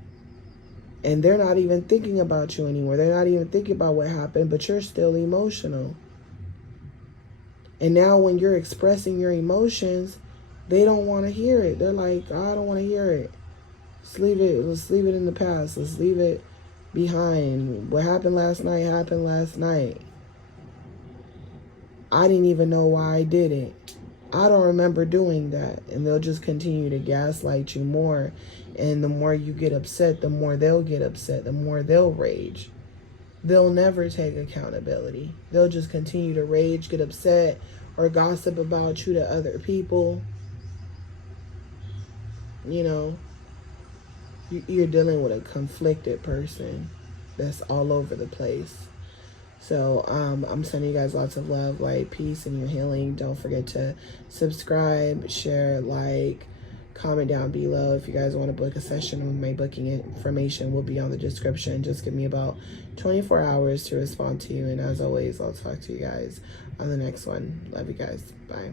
and they're not even thinking about you anymore. They're not even thinking about what happened, but you're still emotional. And now when you're expressing your emotions, they don't want to hear it. They're like, oh, I don't want to hear it. Let's leave it in the past. Let's leave it behind. What happened last night happened last night. I didn't even know why I did it. I don't remember doing that. And they'll just continue to gaslight you more. And the more you get upset, the more they'll get upset, the more they'll rage. They'll never take accountability. They'll just continue to rage, get upset, or gossip about you to other people. You know, you're dealing with a conflicted person that's all over the place. So I'm sending you guys lots of love, light, peace, and your healing. Don't forget to subscribe, share, like, comment down below. If you guys want to book a session, my booking information will be on the description. Just give me about 24 hours to respond to you. And as always, I'll talk to you guys on the next one. Love you guys. Bye.